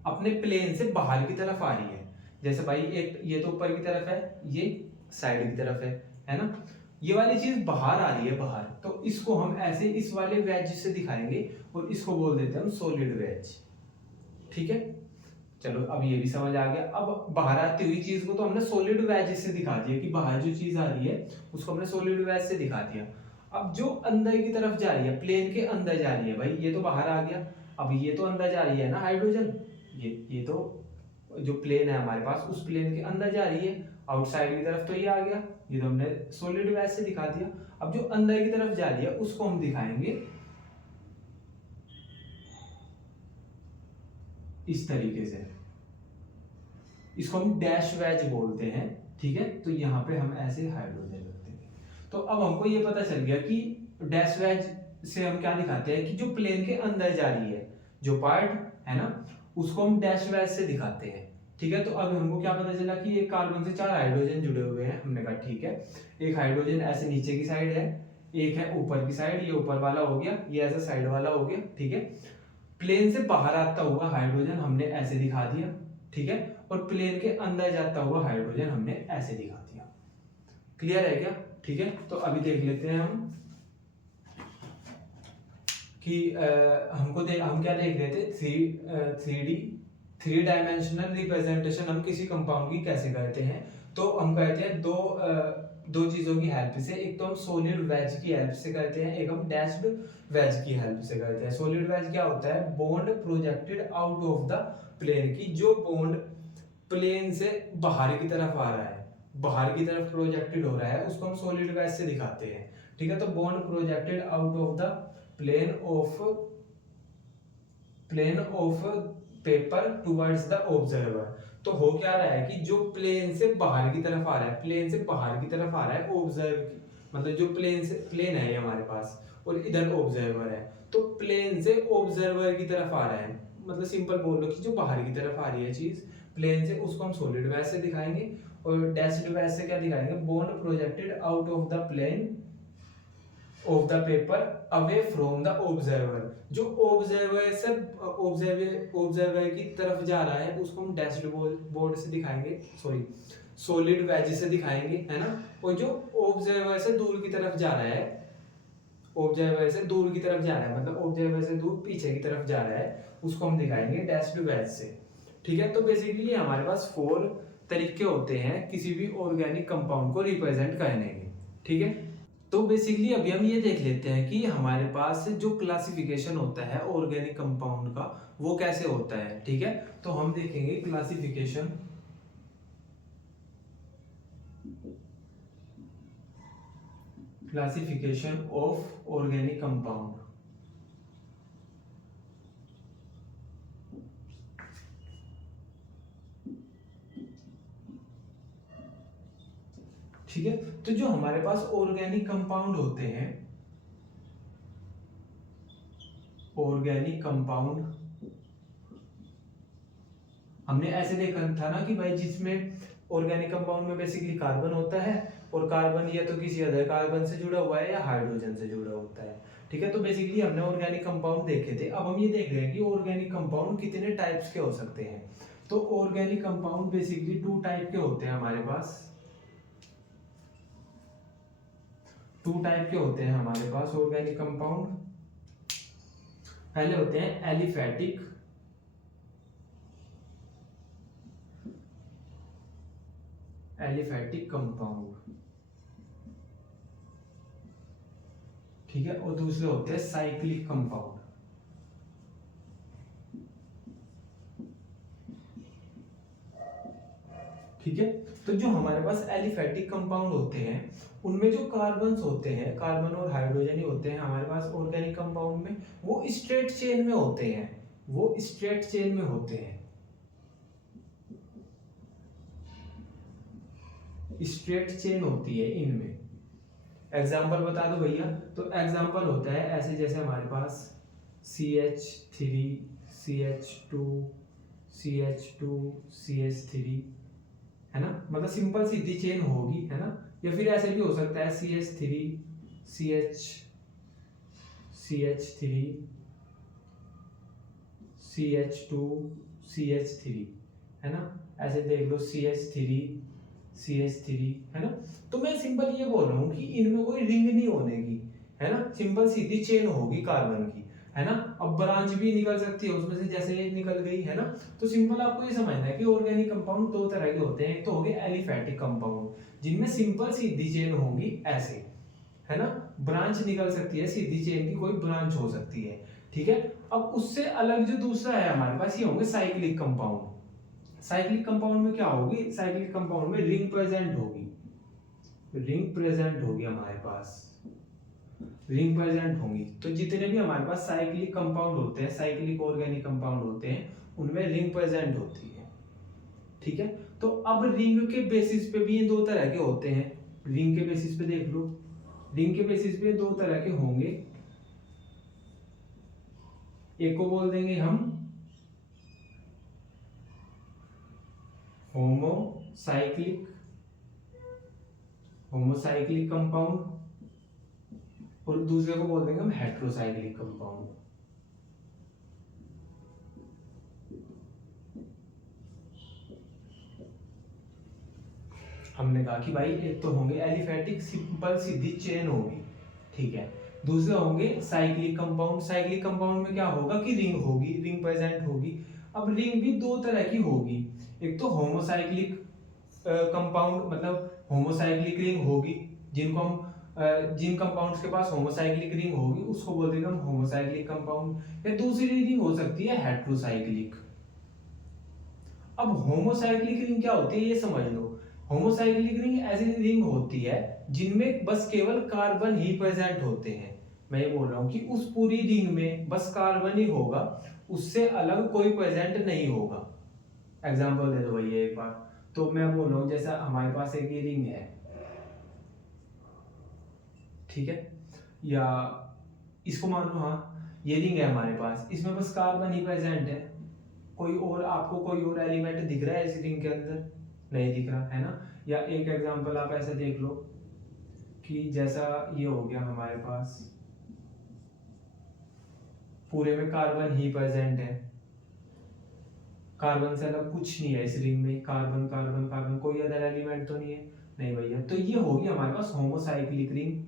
अपने प्लेन से बाहर की तरफ आ रही है, जैसे भाई एक ये तो ऊपर की तरफ है, ये साइड की तरफ है ना, ये वाली चीज बाहर आ रही है बाहर, तो इसको हम ऐसे इस वाले वेज से दिखाएंगे और इसको बोल देते हैं हम सॉलिड वेज, ठीक है। चलो अब ये भी समझ आ गया। अब बाहर आती हुई चीज को तो हमने सॉलिड वेज से दिखा दिया, कि बाहर जो चीज आ रही है उसको हमने सॉलिड वेज से दिखा दिया। अब जो अंदर की तरफ जा रही है, प्लेन के अंदर जा रही है, भाई ये तो बाहर आ गया, अब ये तो अंदर जा रही है ना हाइड्रोजन, ये तो जो प्लेन है हमारे पास उस प्लेन के अंदर जा रही है, आउटसाइड की तरफ तो ये आ गया, ये तो हमने सॉलिड वेज से दिखा दिया। अब जो अंदर की तरफ जा रही है उसको हम दिखाएंगे इस तरीके से, इसको हम डैश वेज बोलते हैं, ठीक है। तो यहाँ पे हम ऐसे हाइड्रोजन रखते हैं। तो अब हमको ये पता चल गया कि डैश वेज से हम क्या दिखाते हैं, कि जो प्लेन के अंदर जा रही है जो पार्ट है ना, उसको हम डैश वेज से दिखाते हैं, ठीक है। तो अब हमको क्या पता चला कि एक कार्बन से 4 हाइड्रोजन जुड़े हुए हैं, हमने कहा ठीक है, एक हाइड्रोजन ऐसे नीचे की साइड है, एक है ऊपर की साइड, ये ऊपर वाला हो गया, ये ऐसे साइड वाला हो गया, ठीक है। प्लेन से बाहर आता हुआ हाइड्रोजन हमने ऐसे दिखा दिया, ठीक है, और प्लेन के अंदर जाता हुआ हाइड्रोजन हमने ऐसे दिखा दिया। क्लियर है क्या, ठीक है। तो अभी देख लेते हैं हम कि हम क्या देख रहे थे, 3 डायमेंशनल रिप्रेजेंटेशन हम किसी कंपाउंड की कैसे करते हैं। तो हम कहते हैं दो चीजों की हेल्प से, एक तो हम सॉलिड वेज की हेल्प से करते हैं, एक हम डैश्ड वेज की हेल्प से करते हैं। सॉलिड वेज क्या होता है, bond projected out of the plane, की जो बॉन्ड प्लेन से बाहर की तरफ आ रहा है, बाहर की तरफ प्रोजेक्टेड हो रहा है, उसको हम सॉलिड वेज से दिखाते हैं, ठीक है। तो bond projected out of the plane of paper towards the observer. तो हो क्या रहा है कि जो प्लेन से बाहर की तरफ आ रहा है, प्लेन से बाहर की तरफ आ रहा है ऑब्जर्व, मतलब जो प्लेन है ये हमारे पास, और इधर ऑब्जर्वर है, तो प्लेन से ऑब्जर्वर की तरफ आ रहा है, मतलब सिंपल बोल लो कि जो बाहर की तरफ आ रही है चीज प्लेन से, उसको हम सॉलिड वेज से दिखाएंगे। और डैश्ड वेज से क्या दिखाएंगे, bond projected out of the plane of the paper away from the observer. जो ऑब्जर्वर से ऑब्जर्वर की तरफ जा रहा है उसको हम डैश्ड बोर्ड से दिखाएंगे, सॉरी सॉलिड वेज से दिखाएंगे, है ना। और जो ऑब्जर्वर से दूर की तरफ जा रहा है, ऑब्जर्वर से दूर की तरफ जा रहा है, मतलब ऑब्जर्वर से दूर पीछे की तरफ जा रहा है, उसको हम दिखाएंगे डैश्ड वेज से। ठीक है, तो बेसिकली ये हमारे पास 4 तरीके होते हैं किसी भी ऑर्गेनिक कंपाउंड को रिप्रेजेंट करने के। ठीक है, तो बेसिकली अभी हम ये देख लेते हैं कि हमारे पास जो क्लासिफिकेशन होता है ऑर्गेनिक कंपाउंड का वो कैसे होता है। ठीक है, तो हम देखेंगे क्लासिफिकेशन ऑफ ऑर्गेनिक कंपाउंड। ठीक है, तो जो हमारे पास ऑर्गेनिक कंपाउंड होते हैं, ऑर्गेनिक कंपाउंड हमने ऐसे देखा था ना कि भाई जिसमें ऑर्गेनिक कंपाउंड में बेसिकली कार्बन होता है, और कार्बन या तो किसी अदर कार्बन से जुड़ा हुआ है या हाइड्रोजन से जुड़ा होता है। ठीक है, तो बेसिकली हमने ऑर्गेनिक कंपाउंड देखे थे। अब हम ये देख रहे हैं कि ऑर्गेनिक कंपाउंड कितने टाइप्स के हो सकते हैं। तो ऑर्गेनिक कंपाउंड बेसिकली 2 टाइप के होते हैं हमारे पास, 2 टाइप के होते हैं हमारे पास ऑर्गेनिक कंपाउंड। पहले होते हैं एलिफैटिक, एलिफैटिक कंपाउंड। ठीक है, और दूसरे होते हैं साइक्लिक कंपाउंड। ठीक है, तो जो हमारे पास एलिफैटिक कंपाउंड होते हैं उनमें जो कार्बन्स होते हैं, कार्बन और हाइड्रोजन ही होते हैं हमारे पास ऑर्गेनिक कंपाउंड में, वो स्ट्रेट चेन में होते हैं, वो स्ट्रेट चेन में होते हैं, स्ट्रेट चेन होती है इनमें। एग्जाम्पल बता दो भैया, तो एग्जाम्पल होता है ऐसे जैसे हमारे पास CH3 CH2 CH2 CH3, है ना, मतलब सिंपल सीधी चेन होगी, है ना। या फिर ऐसे भी हो सकता है CH3 CH3 CH2 CH3, है ना। ऐसे देख लो CH3 है ना। तो मैं सिंपल ये बोल रहा हूँ कि इनमें कोई रिंग नहीं होने की, है ना, सिंपल सीधी चेन होगी कार्बन की, है ना। अब ब्रांच भी निकल सकती है उसमें से, जैसे ये निकल गई, है ना। तो सिंपल आपको ये समझना है कि ऑर्गेनिक कंपाउंड 2 तरह के होते हैं। एक तो हो गए एलिफैटिक कंपाउंड जिनमें सिंपल सीधी चेन होगी ऐसे, है ना, ब्रांच निकल सकती है, सीधी चेन की कोई ब्रांच हो सकती है। ठीक है, अब उससे अलग जो दूसरा है हमारे पास ये होंगे साइक्लिक कंपाउंड। साइक्लिक कंपाउंड में क्या होगी, साइक्लिक कंपाउंड में रिंग प्रेजेंट होगी, रिंग प्रेजेंट होगी हमारे पास, रिंग प्रेजेंट होंगी। तो जितने भी हमारे पास साइक्लिक कंपाउंड होते हैं, साइक्लिक ऑर्गेनिक कंपाउंड होते हैं, उनमें रिंग प्रेजेंट होती है। ठीक है, तो अब रिंग के बेसिस पे भी ये 2 तरह के होते हैं। रिंग के बेसिस पे देख लो, रिंग के बेसिस पे 2 तरह के होंगे। एक को बोल देंगे हम होमोसाइक्लिक, होमोसाइक्लिक कंपाउंड, और दूसरे को बोल देंगे हम हेट्रोसाइक्लिक कंपाउंड। हमने कहा कि भाई एक तो होंगे एलिफैटिक, सिंपल सीधी चेन होगी, ठीक है। दूसरे होंगे साइक्लिक कंपाउंड। साइक्लिक कंपाउंड में क्या होगा कि रिंग होगी, रिंग प्रेजेंट होगी। अब रिंग भी 2 तरह की होगी, एक तो होमोसाइक्लिक कंपाउंड, मतलब होमोसाइक्लिक रिंग होगी, जिनको हम जिन कंपाउंड्स के पास होमोसाइक्लिक रिंग होगी उसको बोल देंगे हम होमोसाइक्लिक कंपाउंड। या दूसरी रिंग हो सकती है हेट्रोसाइक्लिक। अब होमोसाइक्लिक रिंग क्या होती है ये समझ लो। होमोसाइक्लिक रिंग ऐसी रिंग होती है जिनमें बस केवल कार्बन ही प्रेजेंट होते हैं। मैं ये बोल रहा हूं कि उस पूरी रिंग में बस कार्बन ही होगा, उससे अलग कोई प्रेजेंट नहीं होगा। एग्जांपल दे दो भैया एक बार। तो मैं बोल रहा हूं जैसा हमारे पास एक ये रिंग है, ठीक है, या इसको मान लो, हाँ ये रिंग है हमारे पास, इसमें बस कार्बन ही प्रेजेंट है, कोई और आपको कोई और एलिमेंट दिख रहा है इस रिंग के अंदर? नहीं दिख रहा है ना। या एक एग्जांपल आप ऐसे देख लो कि जैसा ये हो गया हमारे पास, पूरे में कार्बन ही प्रेजेंट है, कार्बन से अलग कुछ नहीं है इस रिंग में, कार्बन कार्बन कार्बन, कोई अदर एलिमेंट तो नहीं है, नहीं भैया। तो ये होगी हमारे पास होमोसाइक्लिक रिंग,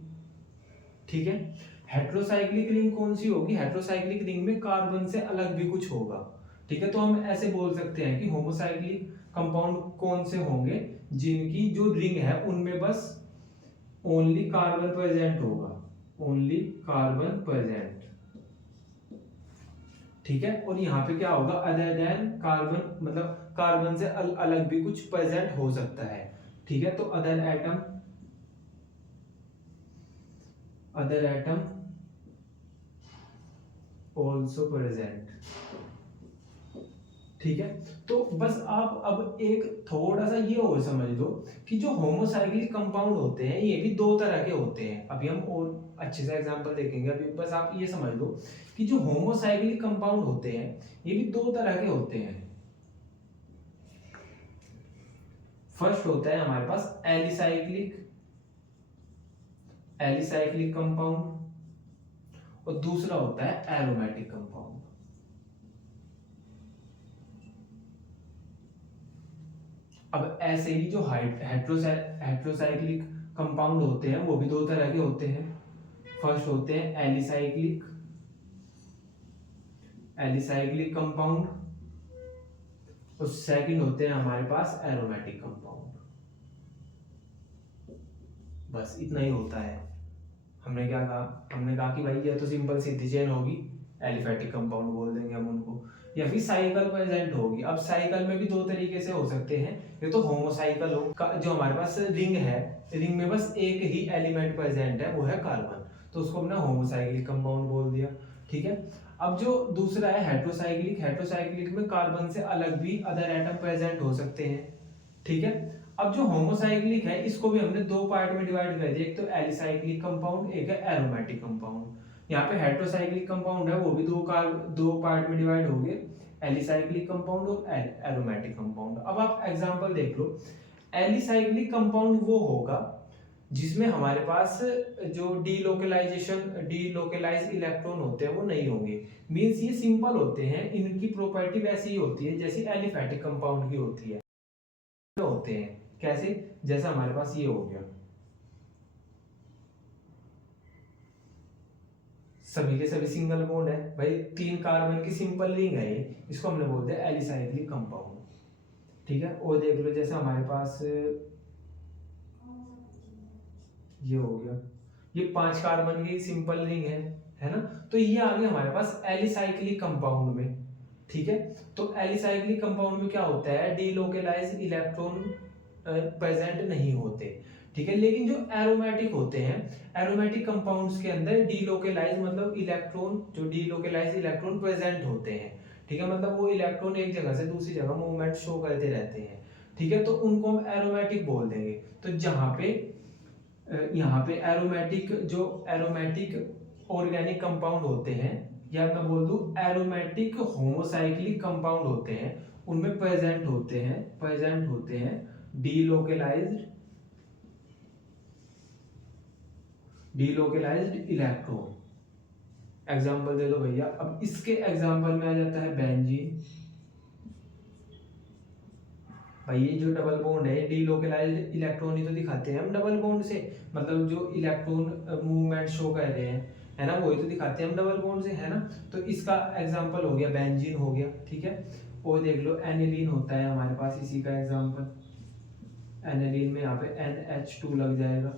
ठीक है। हेट्रोसाइक्लिक रिंग कौन सी होगी? हेट्रोसाइक्लिक रिंग में कार्बन से अलग भी कुछ होगा, ठीक है। तो हम ऐसे बोल सकते हैं कि होमोसाइक्लिक कंपाउंड कौन से होंगे? जिनकी जो रिंग है उनमें बस ओनली कार्बन प्रेजेंट होगा, ओनली कार्बन प्रेजेंट, ठीक है। और यहाँ पे क्या होगा? अदर देन कार्बन, मतलब कार्बन से अलग भी कुछ प्रेजेंट हो सकता है, ठीक है। तो other atom, other atom also present, ठीक है। तो बस आप अब एक थोड़ा सा ये और समझ लो कि जो होमोसाइक्लिक कंपाउंड होते हैं ये भी दो तरह के होते हैं। अभी हम और अच्छे से एग्जांपल देखेंगे, अभी बस आप ये समझ लो कि जो होमोसाइक्लिक कंपाउंड होते हैं ये भी दो तरह के होते हैं। फर्स्ट होता है हमारे पास एलिसाइक्लिक, एलिसाइक्लिक कंपाउंड, और दूसरा होता है एरोमेटिक कंपाउंड। अब ऐसे ही जो हेट्रोसाइक्लिक कंपाउंड होते हैं वो भी दो तरह के होते हैं। फर्स्ट होते हैं एलिसाइक्लिक, एलिसाइक्लिक कंपाउंड, और सेकंड होते हैं हमारे पास एरोमेटिक कंपाउंड। बस इतना ही होता है। हमने क्या कहा? हमने कहा कि भाई ये तो सिंपल सिद्धि चेन होगी, एलिफेटिक कंपाउंड बोल देंगे हम उनको, या फिर साइकिल प्रेजेंट होगी। अब साइकिल में भी दो तरीके से हो सकते हैं, ये तो होमोसाइकिल हो, जो हमारे पास रिंग है, रिंग में बस एक ही एलिमेंट प्रेजेंट है वो है कार्बन, तो उसको हमने होमोसाइक्लिक कंपाउंड बोल दिया, ठीक है। अब जो दूसरा है हेट्रोसाइक्लिक, हेट्रोसाइक्लिक में कार्बन से अलग भी अदर एटम प्रेजेंट हो सकते हैं, ठीक है। अब जो होमोसाइक्लिक है इसको भी हमने दो पार्ट में डिवाइड कर दिया, एक तो एलिसाइक्लिक कंपाउंड, एक है एरोमेटिक कंपाउंड। यहाँ पे हेट्रोसाइक्लिक कंपाउंड है वो भी दो पार्ट में डिवाइड हो गए, एलिसाइक्लिक कंपाउंड और एरोमेटिक कंपाउंड। अब आप एग्जांपल देख लो, एलिसाइक्लिक कंपाउंड वो होगा जिसमें हमारे पास जो डीलोकलाइज इलेक्ट्रॉन होते हैं वो नहीं होंगे। मींस ये सिंपल होते हैं, इनकी प्रॉपर्टी वैसी ही होती है जैसी एलिफेटिक कंपाउंड की होती है, होते हैं कैसे? जैसा हमारे पास ये हो गया, सभी के सभी सिंगल बॉन्ड है भाई, 3 कार्बन की सिंपल रिंग है ये, इसको हमने बोलते हैं एलिसाइक्लिक कंपाउंड, ठीक है। और देख लो जैसे हमारे पास ये हो गया, ये 5 कार्बन की सिंपल रिंग है ना। तो ये आ गया हमारे पास एलिसाइक्लिक कंपाउंड में, ठीक है। तो एलिसाइक्लिक कंपाउंड में क्या होता है? डीलोकलाइज इलेक्ट्रॉन प्रेजेंट नहीं होते, ठीक है। लेकिन जो एरोमेटिक होते हैं, एरोमेटिक कंपाउंड्स के अंदर डीलोकलाइज मतलब इलेक्ट्रॉन, जो डीलोकलाइज इलेक्ट्रॉन प्रेजेंट होते हैं, ठीक है। मतलब वो इलेक्ट्रॉन एक जगह से दूसरी जगह मूवमेंट शो करते रहते हैं, ठीक है। तो उनको हम एरोमेटिक बोल देंगे। तो जहां पे यहाँ पे एरोमेटिक, जो एरोमेटिक ऑर्गेनिक कंपाउंड होते हैं, या मैं बोल दूं एरोमेटिक होमोसाइक्लिक कंपाउंड होते हैं, उनमें प्रेजेंट होते हैं डीलोकलाइज्ड इलेक्ट्रॉन। एग्जांपल दे दो भैया। अब इसके एग्जांपल में आ जाता है बेंजीन। भाई ये जो डबल बॉन्ड है, डीलोकलाइज्ड इलेक्ट्रॉन ही तो दिखाते हैं हम डबल बॉन्ड से, मतलब जो इलेक्ट्रॉन मूवमेंट शो कर रहे हैं, है ना, वही तो दिखाते हैं हम डबल बॉन्ड से, है ना। तो इसका एग्जांपल हो गया बेंजीन हो गया, ठीक है। और देख लो एनिलीन होता है हमारे पास, इसी का एग्जांपल, एनिलीन में यहाँ पे NH2 लग जाएगा।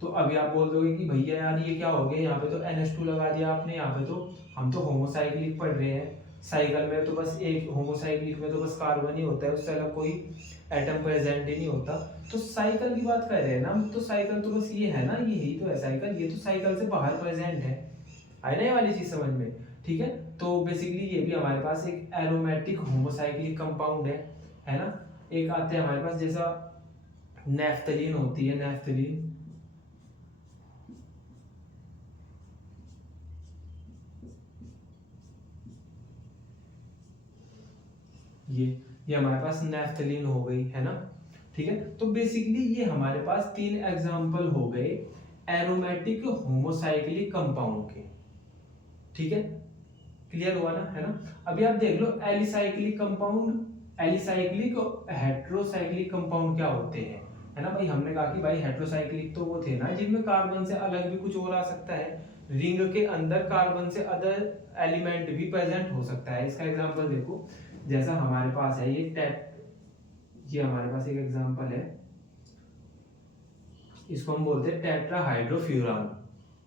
तो अभी आप बोल दोगे कि भैया यार ये क्या हो गया, यहाँ पे तो NH2 लगा दिया आपने, यहाँ पे तो हम तो होमोसाइक्लिक पढ़ रहे हैं, साइकिल में तो बस एक, होमोसाइक्लिक में तो बस कार्बन ही होता है, उससे अलग कोई एटम प्रेजेंट ही नहीं होता। तो साइकिल की बात कर रहे हैं ना हम, तो साइकिल तो बस ये है ना, यही तो है साइकिल, ये तो साइकिल से बाहर प्रेजेंट है ना, ये वाली चीज समझ में, ठीक है। तो बेसिकली ये भी हमारे पास एक एरोमेटिक होमोसाइक्लिक कंपाउंड है ना। एक आते हैं हमारे पास जैसा नेफ्थलीन होती है, नेफ्थलीन, ये हमारे पास नैफ्थलीन हो गई है ना, ठीक है। तो बेसिकली ये हमारे पास 3 एग्जाम्पल हो गए एरोमेटिक होमोसाइक्लिक कंपाउंड के, ठीक है, क्लियर हुआ ना, है ना। अभी आप देख लो एलिसाइक्लिक कंपाउंड, एलिसाइक्लिक और हेट्रोसाइक्लिक कंपाउंड क्या होते हैं, है ना भाई। हमने कहा कि भाई हेट्रोसाइक्लिक तो वो थे ना जिनमें कार्बन से अलग भी कुछ और आ सकता है, रिंग के अंदर कार्बन से अदर एलिमेंट भी प्रेजेंट हो सकता है। इसका एग्जांपल देखो, जैसा हमारे पास है ये हमारे पास एक एग्जांपल है, इसको हम बोलते हैं टेट्राहाइड्रोफ्यूरान,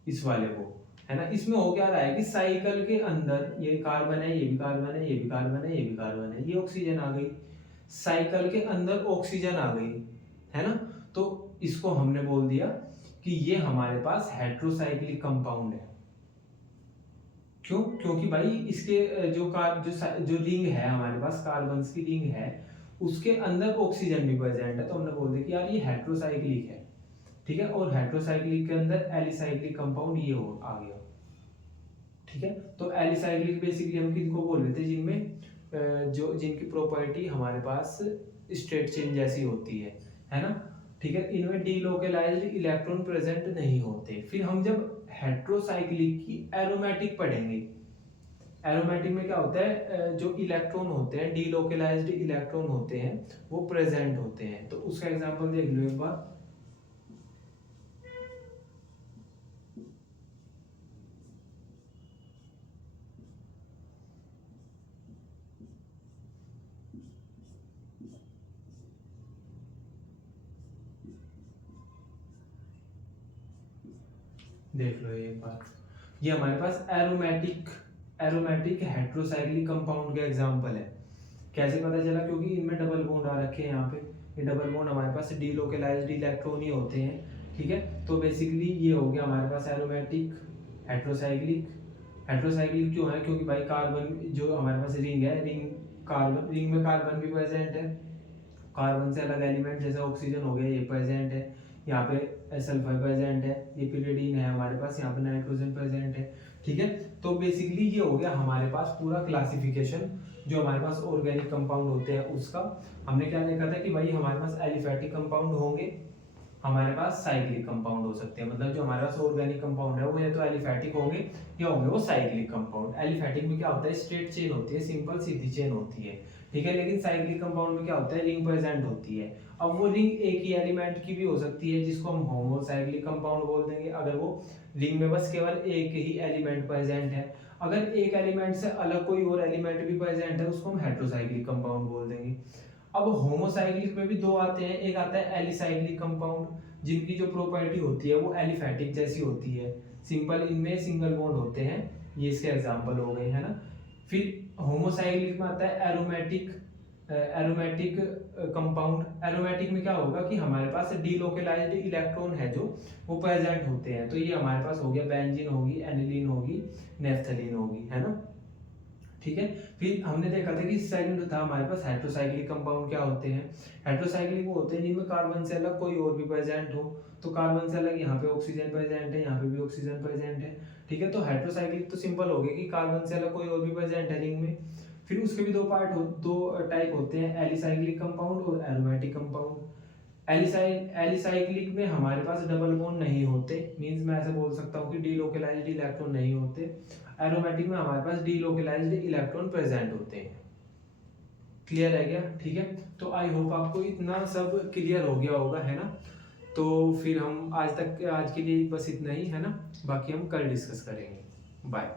इस वाले को, है ना। इसमें हो क्या रहा है कि साइकिल के अंदर ये कार्बन है, ये भी कार्बन है, ये भी कार्बन है, ये भी कार्बन है, ये ऑक्सीजन आ गई, साइकिल के अंदर ऑक्सीजन आ गई, है ना। तो इसको हमने बोल दिया कि ये हमारे पास हेट्रोसाइक्लिक कंपाउंड है। क्यों? क्योंकि भाई इसके जो रिंग है हमारे पास, कार्बन की रिंग है, उसके अंदर ऑक्सीजन भी प्रेजेंट है, तो हमने बोल दिया कि यार ये हेट्रोसाइक्लिक है, ठीक है। और हेट्रोसाइक्लिक के अंदर एलिसाइक्लिक कंपाउंड ये हो आ गया, ठीक है। तो एलिसाइक्लिक बेसिकली हम किनको बोल रहे थे, जिनमें जिनकी प्रॉपर्टी हमारे पास स्ट्रेट चेन जैसी होती है ना, ठीक है। इनमें डीलोकलाइज्ड इलेक्ट्रॉन प्रेजेंट नहीं होते। फिर हम जब हेट्रोसाइक्लिक की एरोमेटिक पढ़ेंगे, एरोमेटिक में क्या होता है, जो इलेक्ट्रॉन होते हैं, डीलोकलाइज्ड इलेक्ट्रॉन होते हैं, वो प्रेजेंट होते हैं। तो उसका एग्जांपल देख लो एक बार, देख लो एक बार, ये हमारे पास एरोमेटिक हेट्रोसाइक्लिक कंपाउंड का एग्जांपल है। कैसे पता चला? क्योंकि इनमें डबल बॉन्ड आ रखे हैं यहाँ पे, ये डबल बॉन्ड हमारे पास डीलोकलाइज्ड इलेक्ट्रॉन ही होते हैं, ठीक है। तो बेसिकली ये हो गया हमारे पास एरोमेटिक हेट्रोसाइक्लिक। हेट्रोसाइक्लिक क्यों है? क्योंकि भाई कार्बन जो हमारे पास रिंग है, रिंग में कार्बन भी प्रेजेंट है, कार्बन से अलग एलिमेंट जैसे ऑक्सीजन हो गया ये प्रेजेंट है, यहाँ पे सल्फर प्रेजेंट है, ये पिरियडीन है हमारे पास, यहाँ पे नाइट्रोजन प्रेजेंट है, ठीक है। तो बेसिकली ये हो गया हमारे पास पूरा क्लासिफिकेशन जो हमारे पास ऑर्गेनिक कंपाउंड होते हैं उसका। हमने क्या देखा था कि भाई हमारे पास एलिफेटिक कंपाउंड होंगे, हमारे पास साइक्लिक कंपाउंड हो सकते हैं। मतलब जो हमारे पास ऑर्गेनिक कंपाउंड है वो या तो एलिफेटिक होंगे या होंगे वो साइक्लिक कंपाउंड। एलिफेटिक में क्या होता है, स्ट्रेट चेन होती है, सिंपल सीधी चेन होती है, ठीक है। लेकिन साइक्लिक कंपाउंड में क्या होता है, रिंग प्रेजेंट होती है। अब वो रिंग एक ही एलिमेंट की भी हो सकती है, जिसको हम होमोसाइक्लिक कंपाउंड बोल देंगे, अगर वो रिंग में बस केवल एक ही एलिमेंट प्रेजेंट है। अगर एक एलिमेंट से अलग कोई और एलिमेंट भी प्रेजेंट है उसको हम हेट्रोसाइक्लिक कंपाउंड बोल देंगे। अब होमोसाइक्लिक में भी दो आते हैं, एक आता है एलिसाइक्लिक कंपाउंड, जिनकी जो प्रॉपर्टी होती है वो एलिफेटिक जैसी होती है, सिंपल, इनमें सिंगल बॉन्ड होते हैं, ये इसके एग्जांपल हो गए, है ना। फिर होमोसाइक्लिक में आता है एरोमेटिक कंपाउंड। एरोमेटिक में क्या होगा कि हमारे पास डीलोकलाइज्ड इलेक्ट्रॉन है जो वो प्रेजेंट होते हैं। तो ये हमारे पास हो गया बेंजीन होगी, एनिलीन होगी, नेफ्थलीन होगी, है ना, ठीक है। फिर हमने देखा था कि सेकंड था हमारे पास हेट्रोसाइक्लिक कंपाउंड क्या होते हैं। हेट्रोसाइक्लिक वो होते हैं जिनमें कार्बन से अलग कोई और भी प्रेजेंट हो। तो कार्बन से अलग यहाँ पे ऑक्सीजन प्रेजेंट है, यहाँ पे भी ऑक्सीजन प्रेजेंट है, ठीक है। तो हेट्रोसाइक्लिक तो सिंपल हो गया कि कार्बन से अलग कोई और भी प्रेजेंट है रिंग में। फिर उसके भी दो टाइप होते हैं, एलिसाइक्लिक कंपाउंड और एरोमेटिक कंपाउंड। एलिसाइक्लिक में हमारे पास डबल बॉन्ड नहीं होते, मींस मैं ऐसा बोल सकता हूँ कि डीलोकलाइज्ड इलेक्ट्रॉन नहीं होते। एरोमेटिक में हमारे पास डीलोकलाइज्ड इलेक्ट्रॉन प्रेजेंट होते हैं। क्लियर है क्या? ठीक है। तो आई होप आपको इतना सब क्लियर हो गया होगा, है ना। तो फिर हम आज के लिए बस इतना ही, है ना, बाकी हम कल डिस्कस करेंगे। बाय।